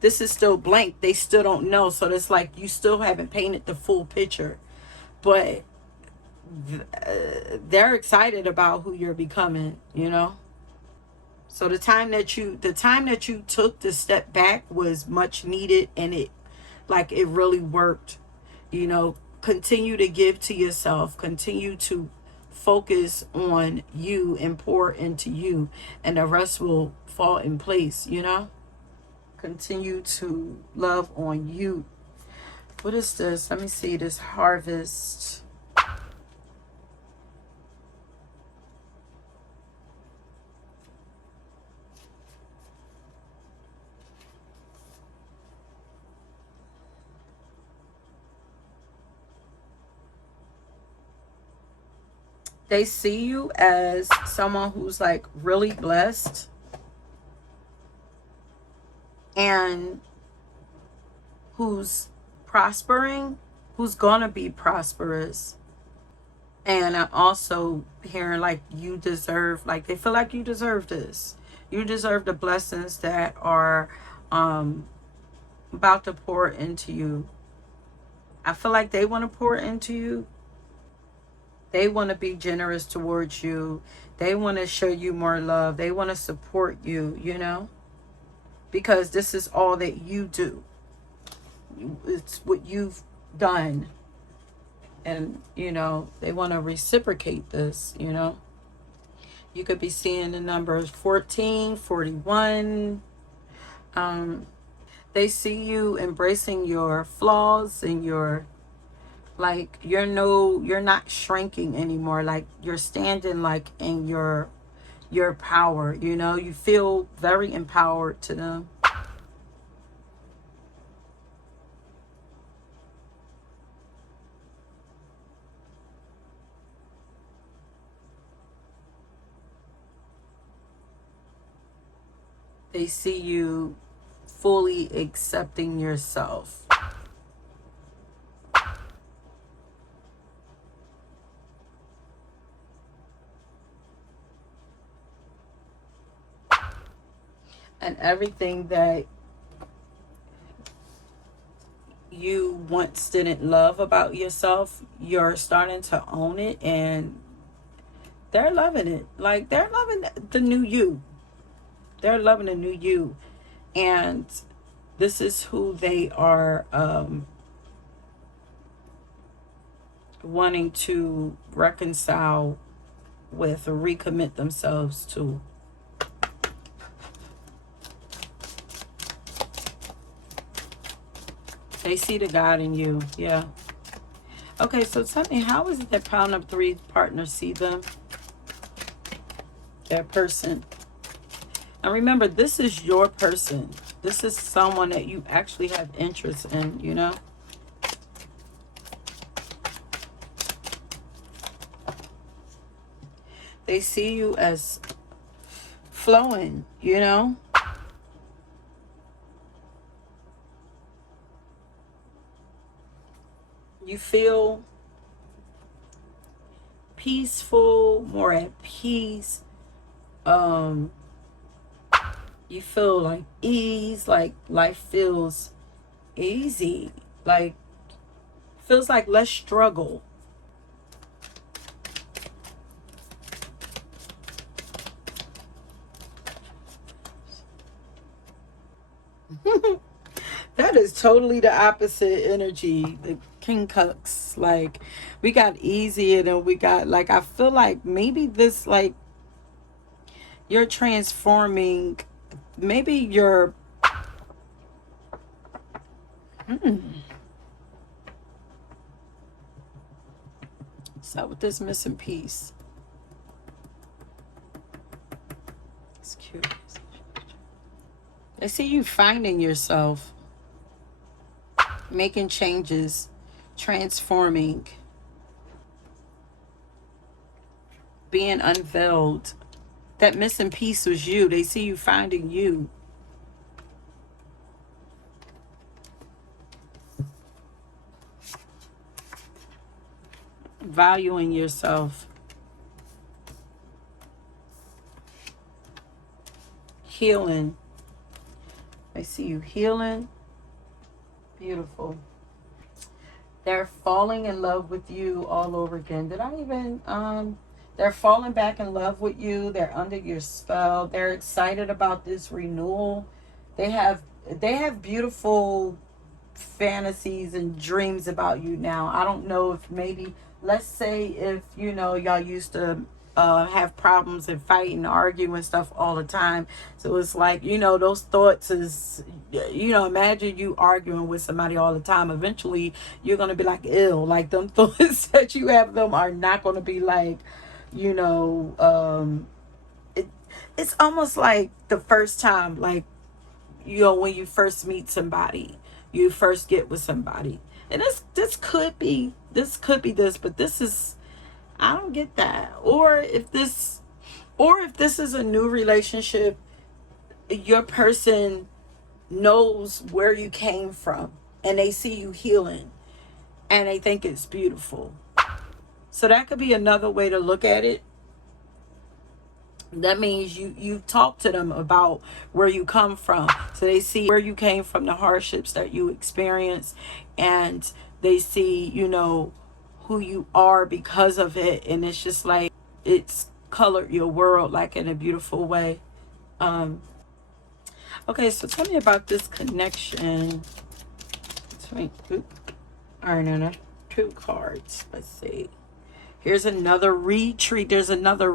this is still blank. They still don't know. So it's like you still haven't painted the full picture. But they're excited about who you're becoming, you know. So the time that you took to step back was much needed, and it really worked. You know, continue to give to yourself, continue to focus on you and pour into you, and the rest will fall in place, you know. Continue to love on you. What is this? Let me see this harvest. They see you as someone who's like really blessed and who's prospering, who's gonna be prosperous. And I'm also hearing like you deserve, like they feel like you deserve this. You deserve the blessings that are about to pour into you. I feel like they want to pour into you. They want to be generous towards you. They want to show you more love. They want to support you, you know, because this is all that you do. It's what you've done. And, you know, they want to reciprocate this, you know. You could be seeing the numbers 14, 41. They see you embracing your flaws and your, like, you're not shrinking anymore. Like, you're standing like in your power, you know. You feel very empowered to them. They see you fully accepting yourself. And everything that you once didn't love about yourself, you're starting to own it, and they're loving it. Like, they're loving the new you. They're loving the new you. And this is who they are wanting to reconcile with or recommit themselves to. They see the God in you. Yeah. Okay, so tell me, how is it that pound up 3 partners see them? That person. And remember, this is your person. This is someone that you actually have interest in, you know? They see you as flowing, you know? You feel peaceful, more at peace. You feel like ease, like life feels easy, like feels like less struggle. That is totally the opposite energy. The King Cucks, like we got easy and then we got like, I feel like maybe this, like you're transforming, maybe you're so with this missing piece. It's cute. I see you finding yourself, making changes, transforming, being unveiled. That missing piece was you. They see you finding you. Valuing yourself. Healing. I see you healing. Beautiful. They're falling in love with you all over again. Did I even they're falling back in love with you. They're under your spell. They're excited about this renewal. They have beautiful fantasies and dreams about you now. I don't know if maybe, let's say if, you know, y'all used to have problems and fight and argue and stuff all the time. So it's like, you know, those thoughts is, you know, imagine you arguing with somebody all the time. Eventually you're going to be like, ill. Like them thoughts that you have, them are not going to be like, you know, it's almost like the first time, like, you know, when you first meet somebody, you first get with somebody. And this could be this, but this is, I don't get that. Or if this is a new relationship, your person knows where you came from and they see you healing and they think it's beautiful. So that could be another way to look at it. That means you talk to them about where you come from. So they see where you came from, the hardships that you experienced, and they see, you know, who you are because of it. And it's just like, it's colored your world like in a beautiful way. Okay, so tell me about this connection between, all right, no, 2 cards. Let's see. Here's another retreat. There's another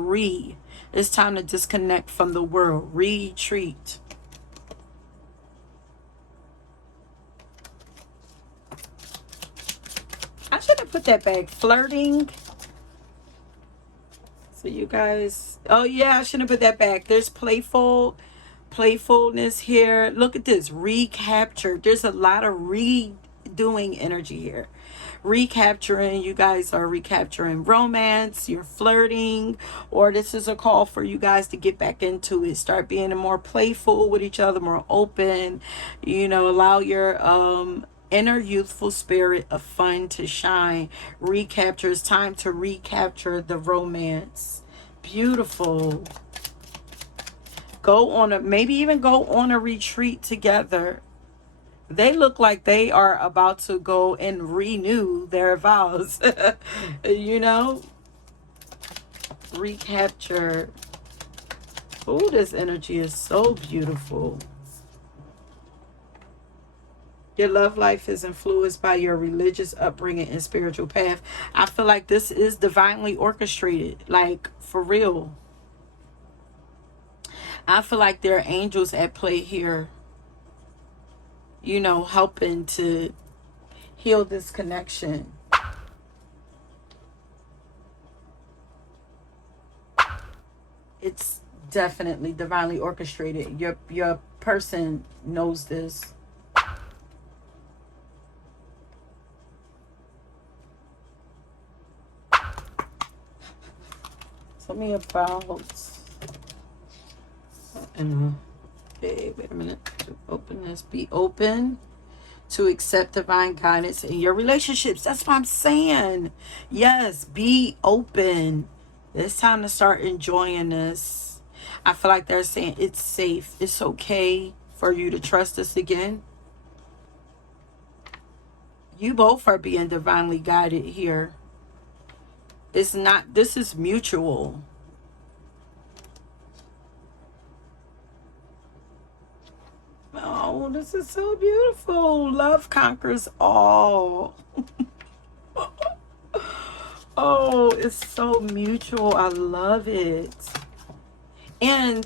It's time to disconnect from the world. Retreat. I should have put that back. Flirting. So you guys, oh yeah, I should have put that back. There's playfulness here. Look at this. Recapture. There's a lot of redoing energy here. Recapturing, you guys are recapturing romance, you're flirting, or this is a call for you guys to get back into it. Start being more playful with each other, more open, you know, allow your inner youthful spirit of fun to shine. Recapture. It's time to recapture the romance. Beautiful. Go on a, maybe even go on a retreat together. They look like they are about to go and renew their vows. You know? Recapture. Oh, this energy is so beautiful. Your love life is influenced by your religious upbringing and spiritual path. I feel like this is divinely orchestrated, like for real. I feel like there are angels at play here, you know, helping to heal this connection. It's definitely divinely orchestrated. Your person knows this. Tell me about, okay, wait a minute. To open this, be open to accept divine guidance in your relationships. That's what I'm saying. Yes, be open. It's time to start enjoying this. I feel like they're saying it's safe. It's okay for you to trust us again. You both are being divinely guided here. It's not, this is mutual. Oh, this is so beautiful. Love conquers all. Oh, it's so mutual. I love it. And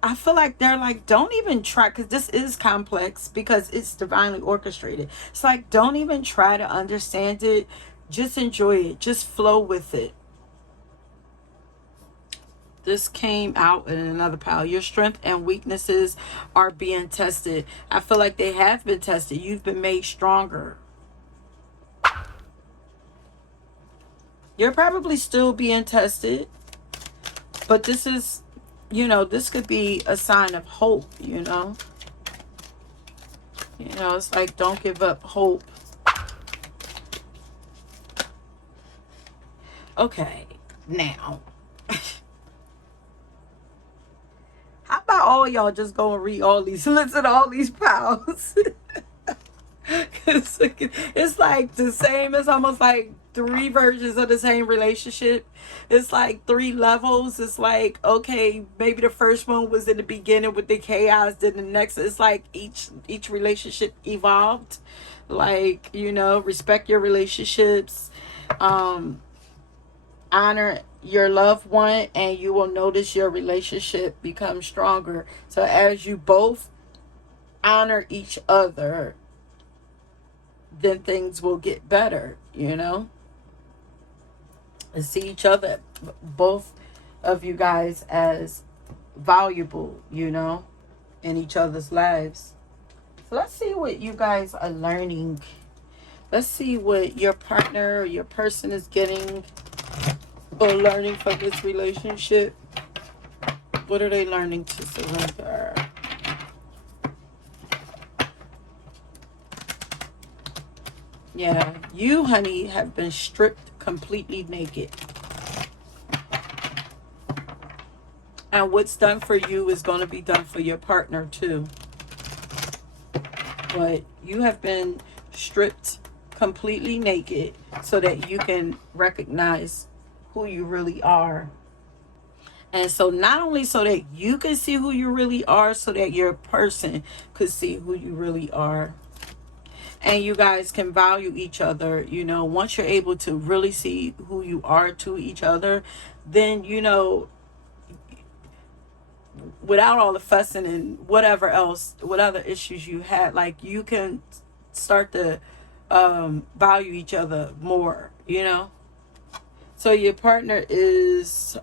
I feel like they're like, don't even try, because this is complex because it's divinely orchestrated. It's like, don't even try to understand it. Just enjoy it. Just flow with it. This came out in another pile. Your strength and weaknesses are being tested. I feel like they have been tested. You've been made stronger. You're probably still being tested. But this is, you know, this could be a sign of hope, you know. You know, it's like, don't give up hope. Okay, now. How about all y'all just go and read all these, listen to all these piles? It's like the same. It's almost like 3 versions of the same relationship. It's like 3 levels. It's like, okay, maybe the first one was in the beginning with the chaos, then the next, it's like each relationship evolved. Like, you know, respect your relationships, honor your loved one, and you will notice your relationship become stronger. So as you both honor each other, then things will get better, you know. And see each other, both of you guys, as valuable, you know, in each other's lives. So let's see what you guys are learning. Let's see what your partner or your person is getting or learning from this relationship. What are they learning to surrender? Yeah, you, honey, have been stripped completely naked. And what's done for you is going to be done for your partner too. But you have been stripped completely naked so that you can recognize who you really are. And so not only so that you can see who you really are, so that your person could see who you really are. And you guys can value each other, you know. Once you're able to really see who you are to each other, then, you know, without all the fussing and whatever else, what other issues you had, like, you can start to value each other more, you know. So your partner is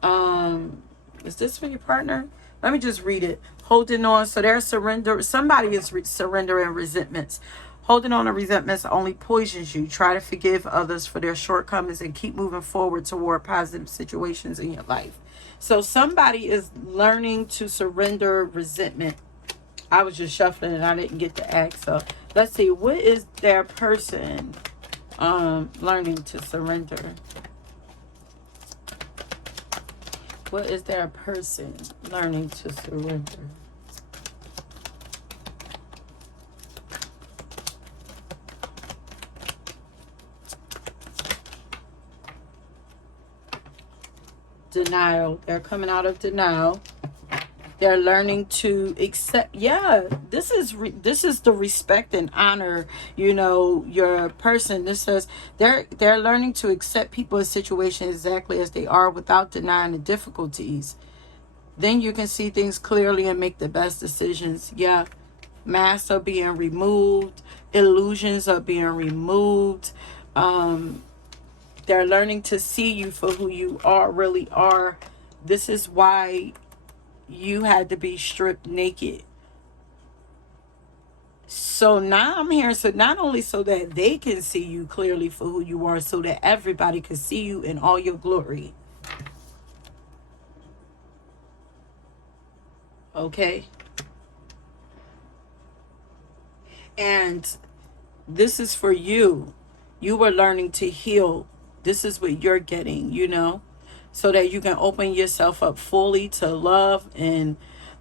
this for your partner? Let me just read it. Holding on. So there's surrender. Somebody is surrendering resentments. Holding on to resentments only poisons you. Try to forgive others for their shortcomings and keep moving forward toward positive situations in your life. So somebody is learning to surrender resentment. I was just shuffling and I didn't get to ask. So let's see. What is their person learning to surrender? What is their person learning to surrender? Denial. They're coming out of denial. They're learning to accept. Yeah, this is the respect and honor, your person. This says they're learning to accept people and situations exactly as they are without denying the difficulties. Then you can see things clearly and make the best decisions. Yeah, masks are being removed, illusions are being removed. They're learning to see you for who you really are. This is why you had to be stripped naked. So now I'm here, so not only so that they can see you clearly for who you are, so that everybody can see you in all your glory. Okay? And this is for you. You were learning to heal. This is what you're getting, so that you can open yourself up fully to love and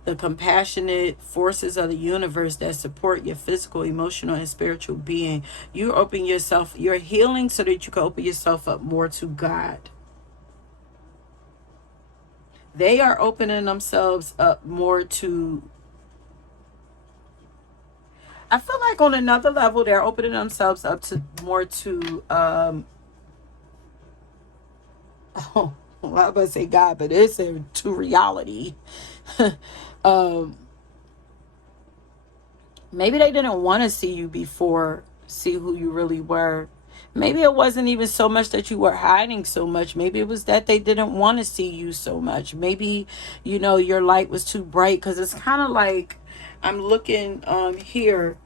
the compassionate forces of the universe that support your physical, emotional, and spiritual being. You're healing so that you can open yourself up more to God. They are opening themselves up more to, I feel like on another level, they're opening themselves up to more to, oh, well, I was about to say God, but it's to reality. Maybe they didn't want to see you before, see who you really were. Maybe it wasn't even so much that you were hiding so much. Maybe it was that they didn't want to see you so much. Maybe, your light was too bright, because it's kind of like I'm looking here,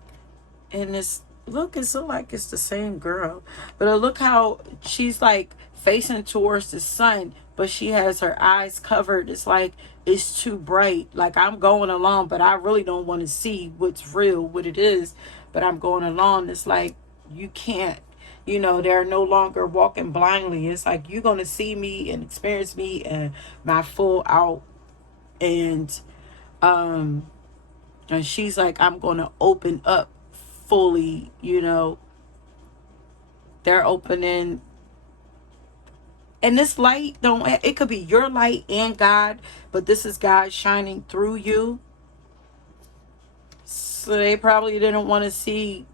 and it's like it's the same girl, but look how she's like facing towards the sun, but she has her eyes covered. It's like it's too bright. Like, I'm going along, but I really don't want to see what's real, what it is, but I'm going along. It's like you can't, they're no longer walking blindly. It's like you're going to see me and experience me and my full out. And and she's like, I'm going to open up fully. They're opening, and this light, it could be your light and God, but this is God shining through you. So they probably didn't want to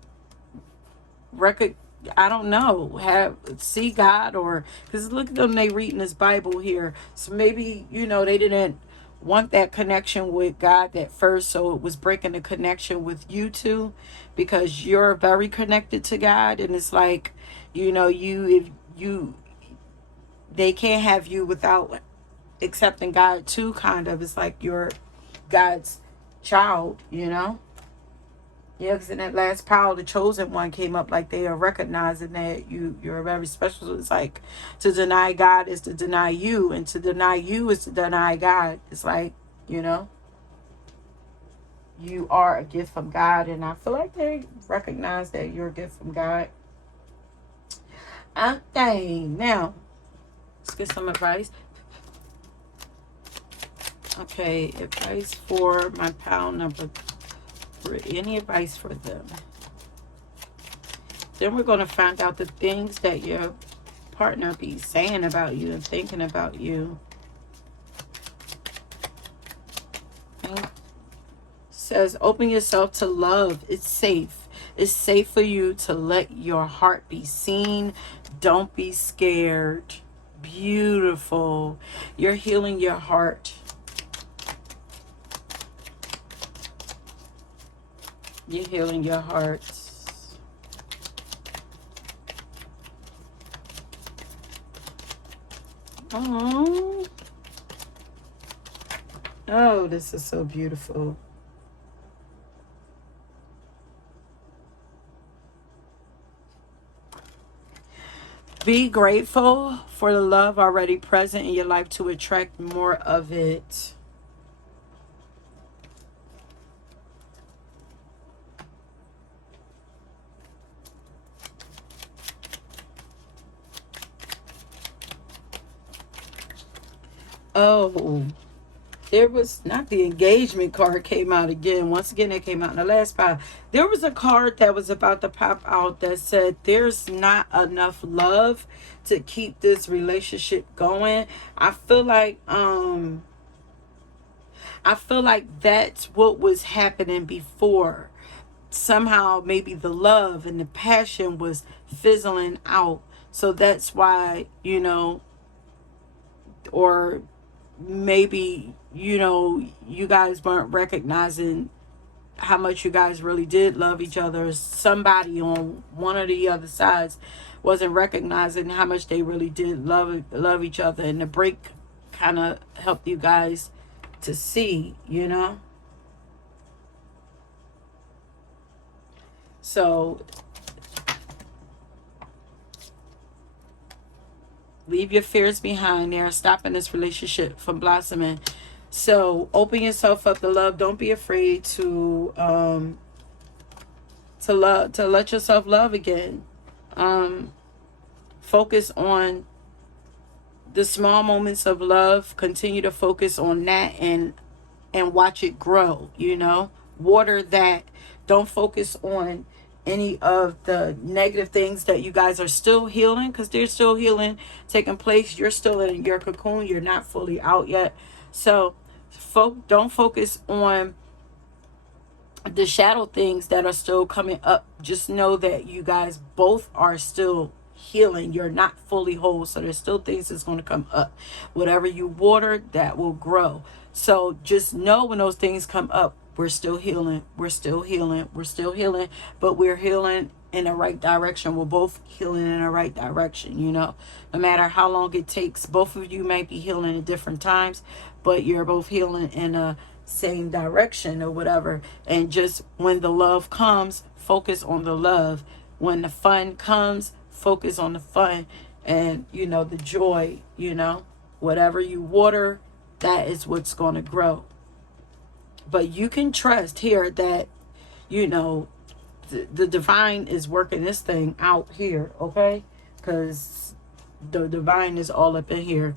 I don't know, see God, or because look at them, they reading this Bible here. So maybe, they didn't want that connection with God at first, so it was breaking the connection with you two, because you're very connected to God, and it's like, they can't have you without accepting God too, kind of. It's like you're God's child. Yeah, because in that last pile, the chosen one came up, like they are recognizing that you're very special. So it's like, to deny God is to deny you, and to deny you is to deny God. It's like, you are a gift from God, and I feel like they recognize that you're a gift from God. Okay, now let's get some advice. Okay, advice for my pal number 3. Any advice for them? Then we're going to find out the things that your partner be saying about you and thinking about you. Okay. Says, open yourself to love. It's safe. It's safe for you to let your heart be seen. Don't be scared. Beautiful. You're healing your heart. You're healing your heart. Oh, this is so beautiful. Be grateful for the love already present in your life to attract more of it. Oh, there was not the engagement card came out again. Once again, it came out in the last pile. There was a card that was about to pop out that said there's not enough love to keep this relationship going. I feel like I feel like that's what was happening before. Somehow maybe the love and the passion was fizzling out. So that's why, you know, or maybe, you know, you guys weren't recognizing how much you guys really did love each other. Somebody on one of the other sides wasn't recognizing how much they really did love each other, and the break kind of helped you guys to see, you know. So leave your fears behind. They're stopping this relationship from blossoming. So open yourself up to love. Don't be afraid to love, to let yourself love again. Focus on the small moments of love. Continue to focus on that and watch it grow, you know. Water that. Don't focus on any of the negative things that you guys are still healing, because there's still healing taking place. You're still in your cocoon. You're not fully out yet. So don't focus on the shadow things that are still coming up. Just know that you guys both are still healing. You're not fully whole, so there's still things that's going to come up. Whatever you water, that will grow. So just know when those things come up, we're still healing. We're still healing. We're still healing, but we're healing in the right direction. We're both healing in the right direction, you know. No matter how long it takes, both of you might be healing at different times, but you're both healing in a same direction or whatever. And just when the love comes, focus on the love. When the fun comes, focus on the fun, and, you know, the joy, you know. Whatever you water, that is what's going to grow. But you can trust here that, you know, the divine is working this thing out here, okay? Because the divine is all up in here.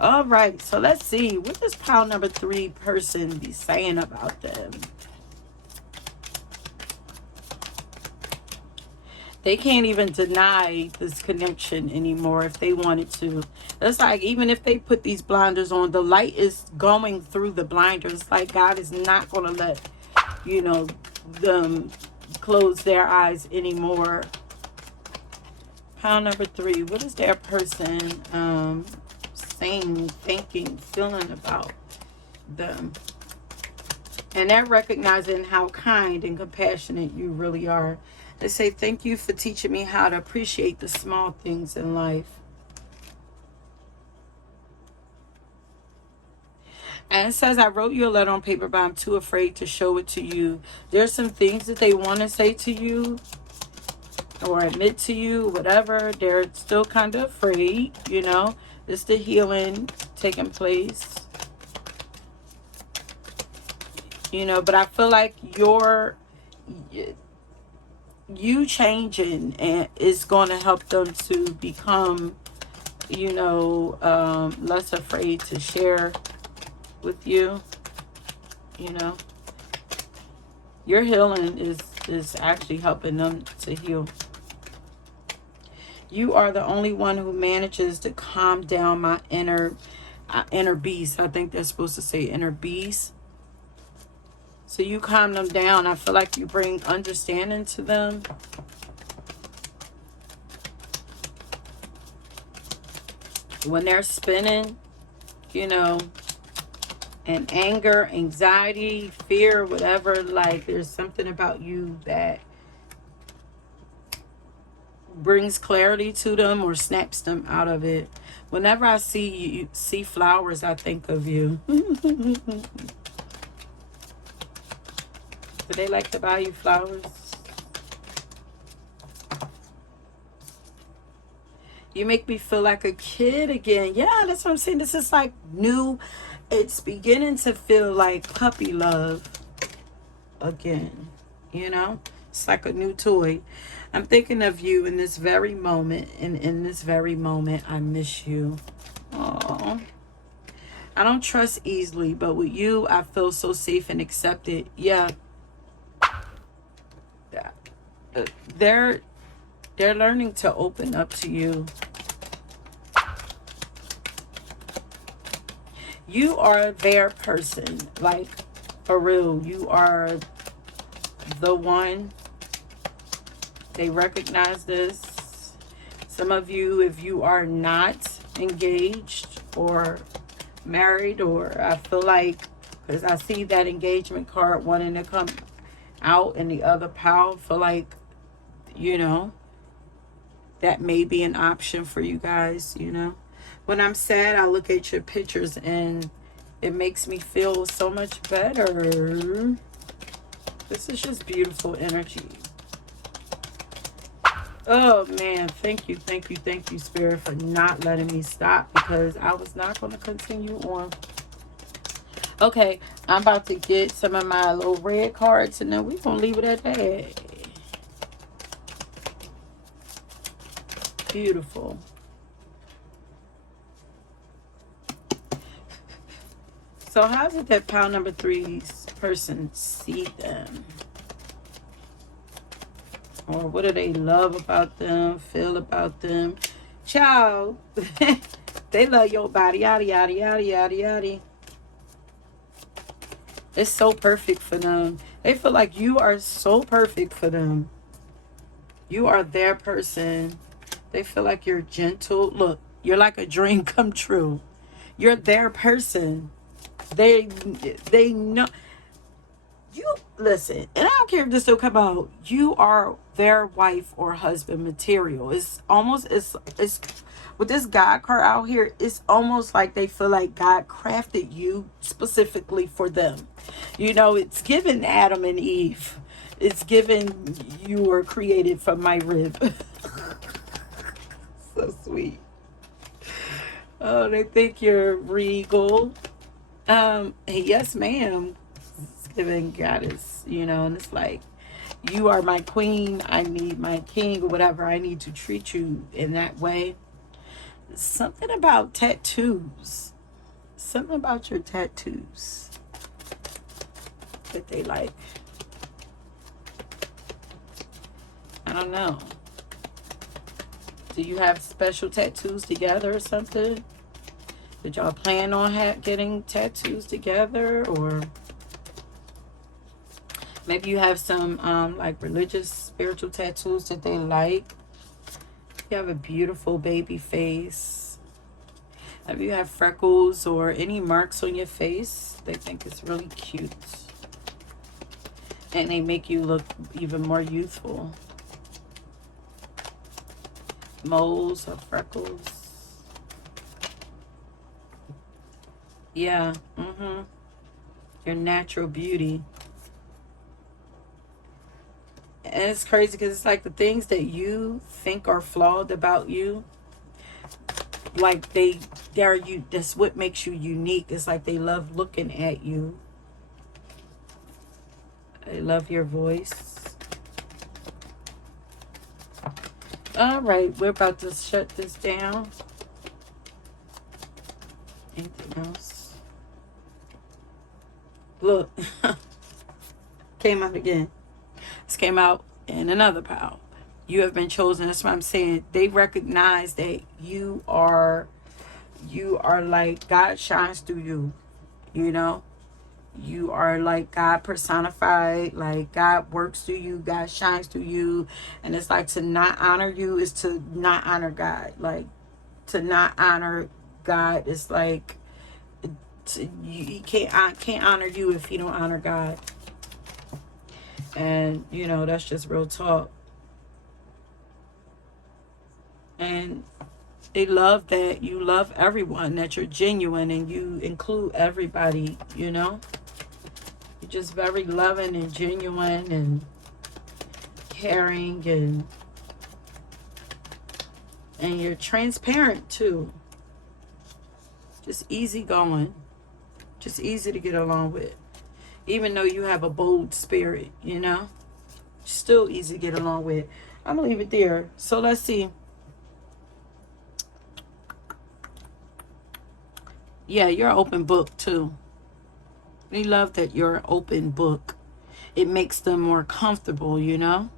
All right, so let's see. What does pile number 3 person be saying about them? They can't even deny this connection anymore if they wanted to. That's like, even if they put these blinders on, the light is going through the blinders. Like, God is not going to let, you know, them close their eyes anymore. Pile number 3. What is their person saying, thinking, feeling about them? And they're recognizing how kind and compassionate you really are. They say, thank you for teaching me how to appreciate the small things in life. And it says, I wrote you a letter on paper, but I'm too afraid to show it to you. There's some things that they want to say to you or admit to you, whatever. They're still kind of afraid, you know. It's the healing taking place. You know, but I feel like you changing and is going to help them to become, you know, less afraid to share with you. You know, your healing is actually helping them to heal. You are the only one who manages to calm down my inner beast. I think they're supposed to say inner beast. So you calm them down. I feel like you bring understanding to them. When they're spinning, you know, and anger, anxiety, fear, whatever, like there's something about you that brings clarity to them or snaps them out of it. Whenever I see flowers, I think of you. Do they like to buy you flowers? You make me feel like a kid again. Yeah, that's what I'm saying. This is like new. It's beginning to feel like puppy love again. You know? It's like a new toy. I'm thinking of you in this very moment. And in this very moment, I miss you. Aww. I don't trust easily, but with you, I feel so safe and accepted. Yeah. They're learning to open up to you. You are their person. Like, for real. You are the one. They recognize this. Some of you, if you are not engaged or married, or I feel like, because I see that engagement card wanting to come out and the other pile, feel like, you know, that may be an option for you guys, you know. When I'm sad, I look at your pictures and it makes me feel so much better. This is just beautiful energy. Oh man, thank you, Spirit, for not letting me stop, because I was not going to continue on. Okay, I'm about to get some of my little red cards, and then we're going to leave it at that. Beautiful. So how did that pile number 3's person see them? Or what do they love about them, feel about them? Child, they love your body, yada, yada, yada, yada, yada. It's so perfect for them. They feel like you are so perfect for them. You are their person. They feel like you're gentle. Look, you're like a dream come true. You're their person. They know. You listen, and I don't care if this will come out. You are their wife or husband material. It's almost it's with this God card out here. It's almost like they feel like God crafted you specifically for them. You know, it's given Adam and Eve. It's given you were created from my rib. So sweet. Oh, they think you're regal. Yes, ma'am. Giving goddess, you know, and it's like, you are my queen, I need my king, or whatever. I need to treat you in that way. Something about tattoos, something about your tattoos that they like. I don't know. Do you have special tattoos together or something? Did y'all plan on getting tattoos together? Or maybe you have some like religious, spiritual tattoos that they like. You have a beautiful baby face. If you have freckles or any marks on your face, they think it's really cute. And they make you look even more youthful. Moles or freckles. Yeah. Your natural beauty. And it's crazy because it's like the things that you think are flawed about you, like they're you. That's what makes you unique. It's like they love looking at you. They love your voice. All right, we're about to shut this down. Anything else? Look, came out again. This came out in another pile. You have been chosen. That's what I'm saying. They recognize that you are like God shines through you. You know, you are like God personified. Like God works through you. God shines through you. And it's like, to not honor you is to not honor God. Like, to not honor God is like, you can't honor you if you don't honor God. And you know, that's just real talk. And they love that you love everyone, that you're genuine and you include everybody, you know. You're just very loving and genuine and caring, and you're transparent too. Just easygoing. Just easy to get along with. Even though you have a bold spirit, you know. Still easy to get along with. I'm gonna leave it there. So let's see. Yeah, you're an open book too. They love that you're an open book. It makes them more comfortable, you know.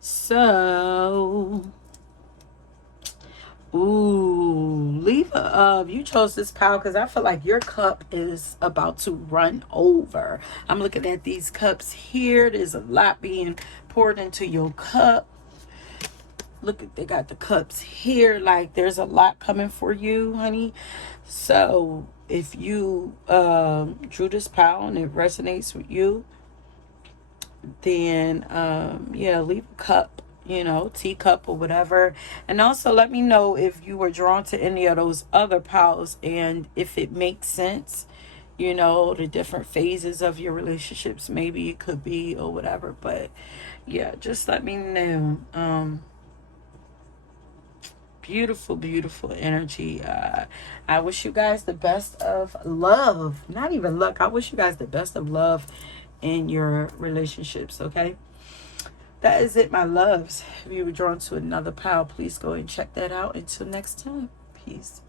So Ooh, leave you chose this pile because I feel like your cup is about to run over. I'm looking at these cups here. There's a lot being poured into your cup. Look at, they got the cups here. Like, there's a lot coming for you, honey. So if you drew this pile and it resonates with you, then yeah, leave a cup, you know, teacup or whatever. And also let me know if you were drawn to any of those other piles and if it makes sense, you know, the different phases of your relationships, maybe it could be or whatever. But yeah, just let me know. Beautiful, beautiful energy. I wish you guys the best of love, not even luck. I wish you guys the best of love in your relationships. Okay, that is it, my loves. If you were drawn to another pile, please go and check that out. Until next time, peace.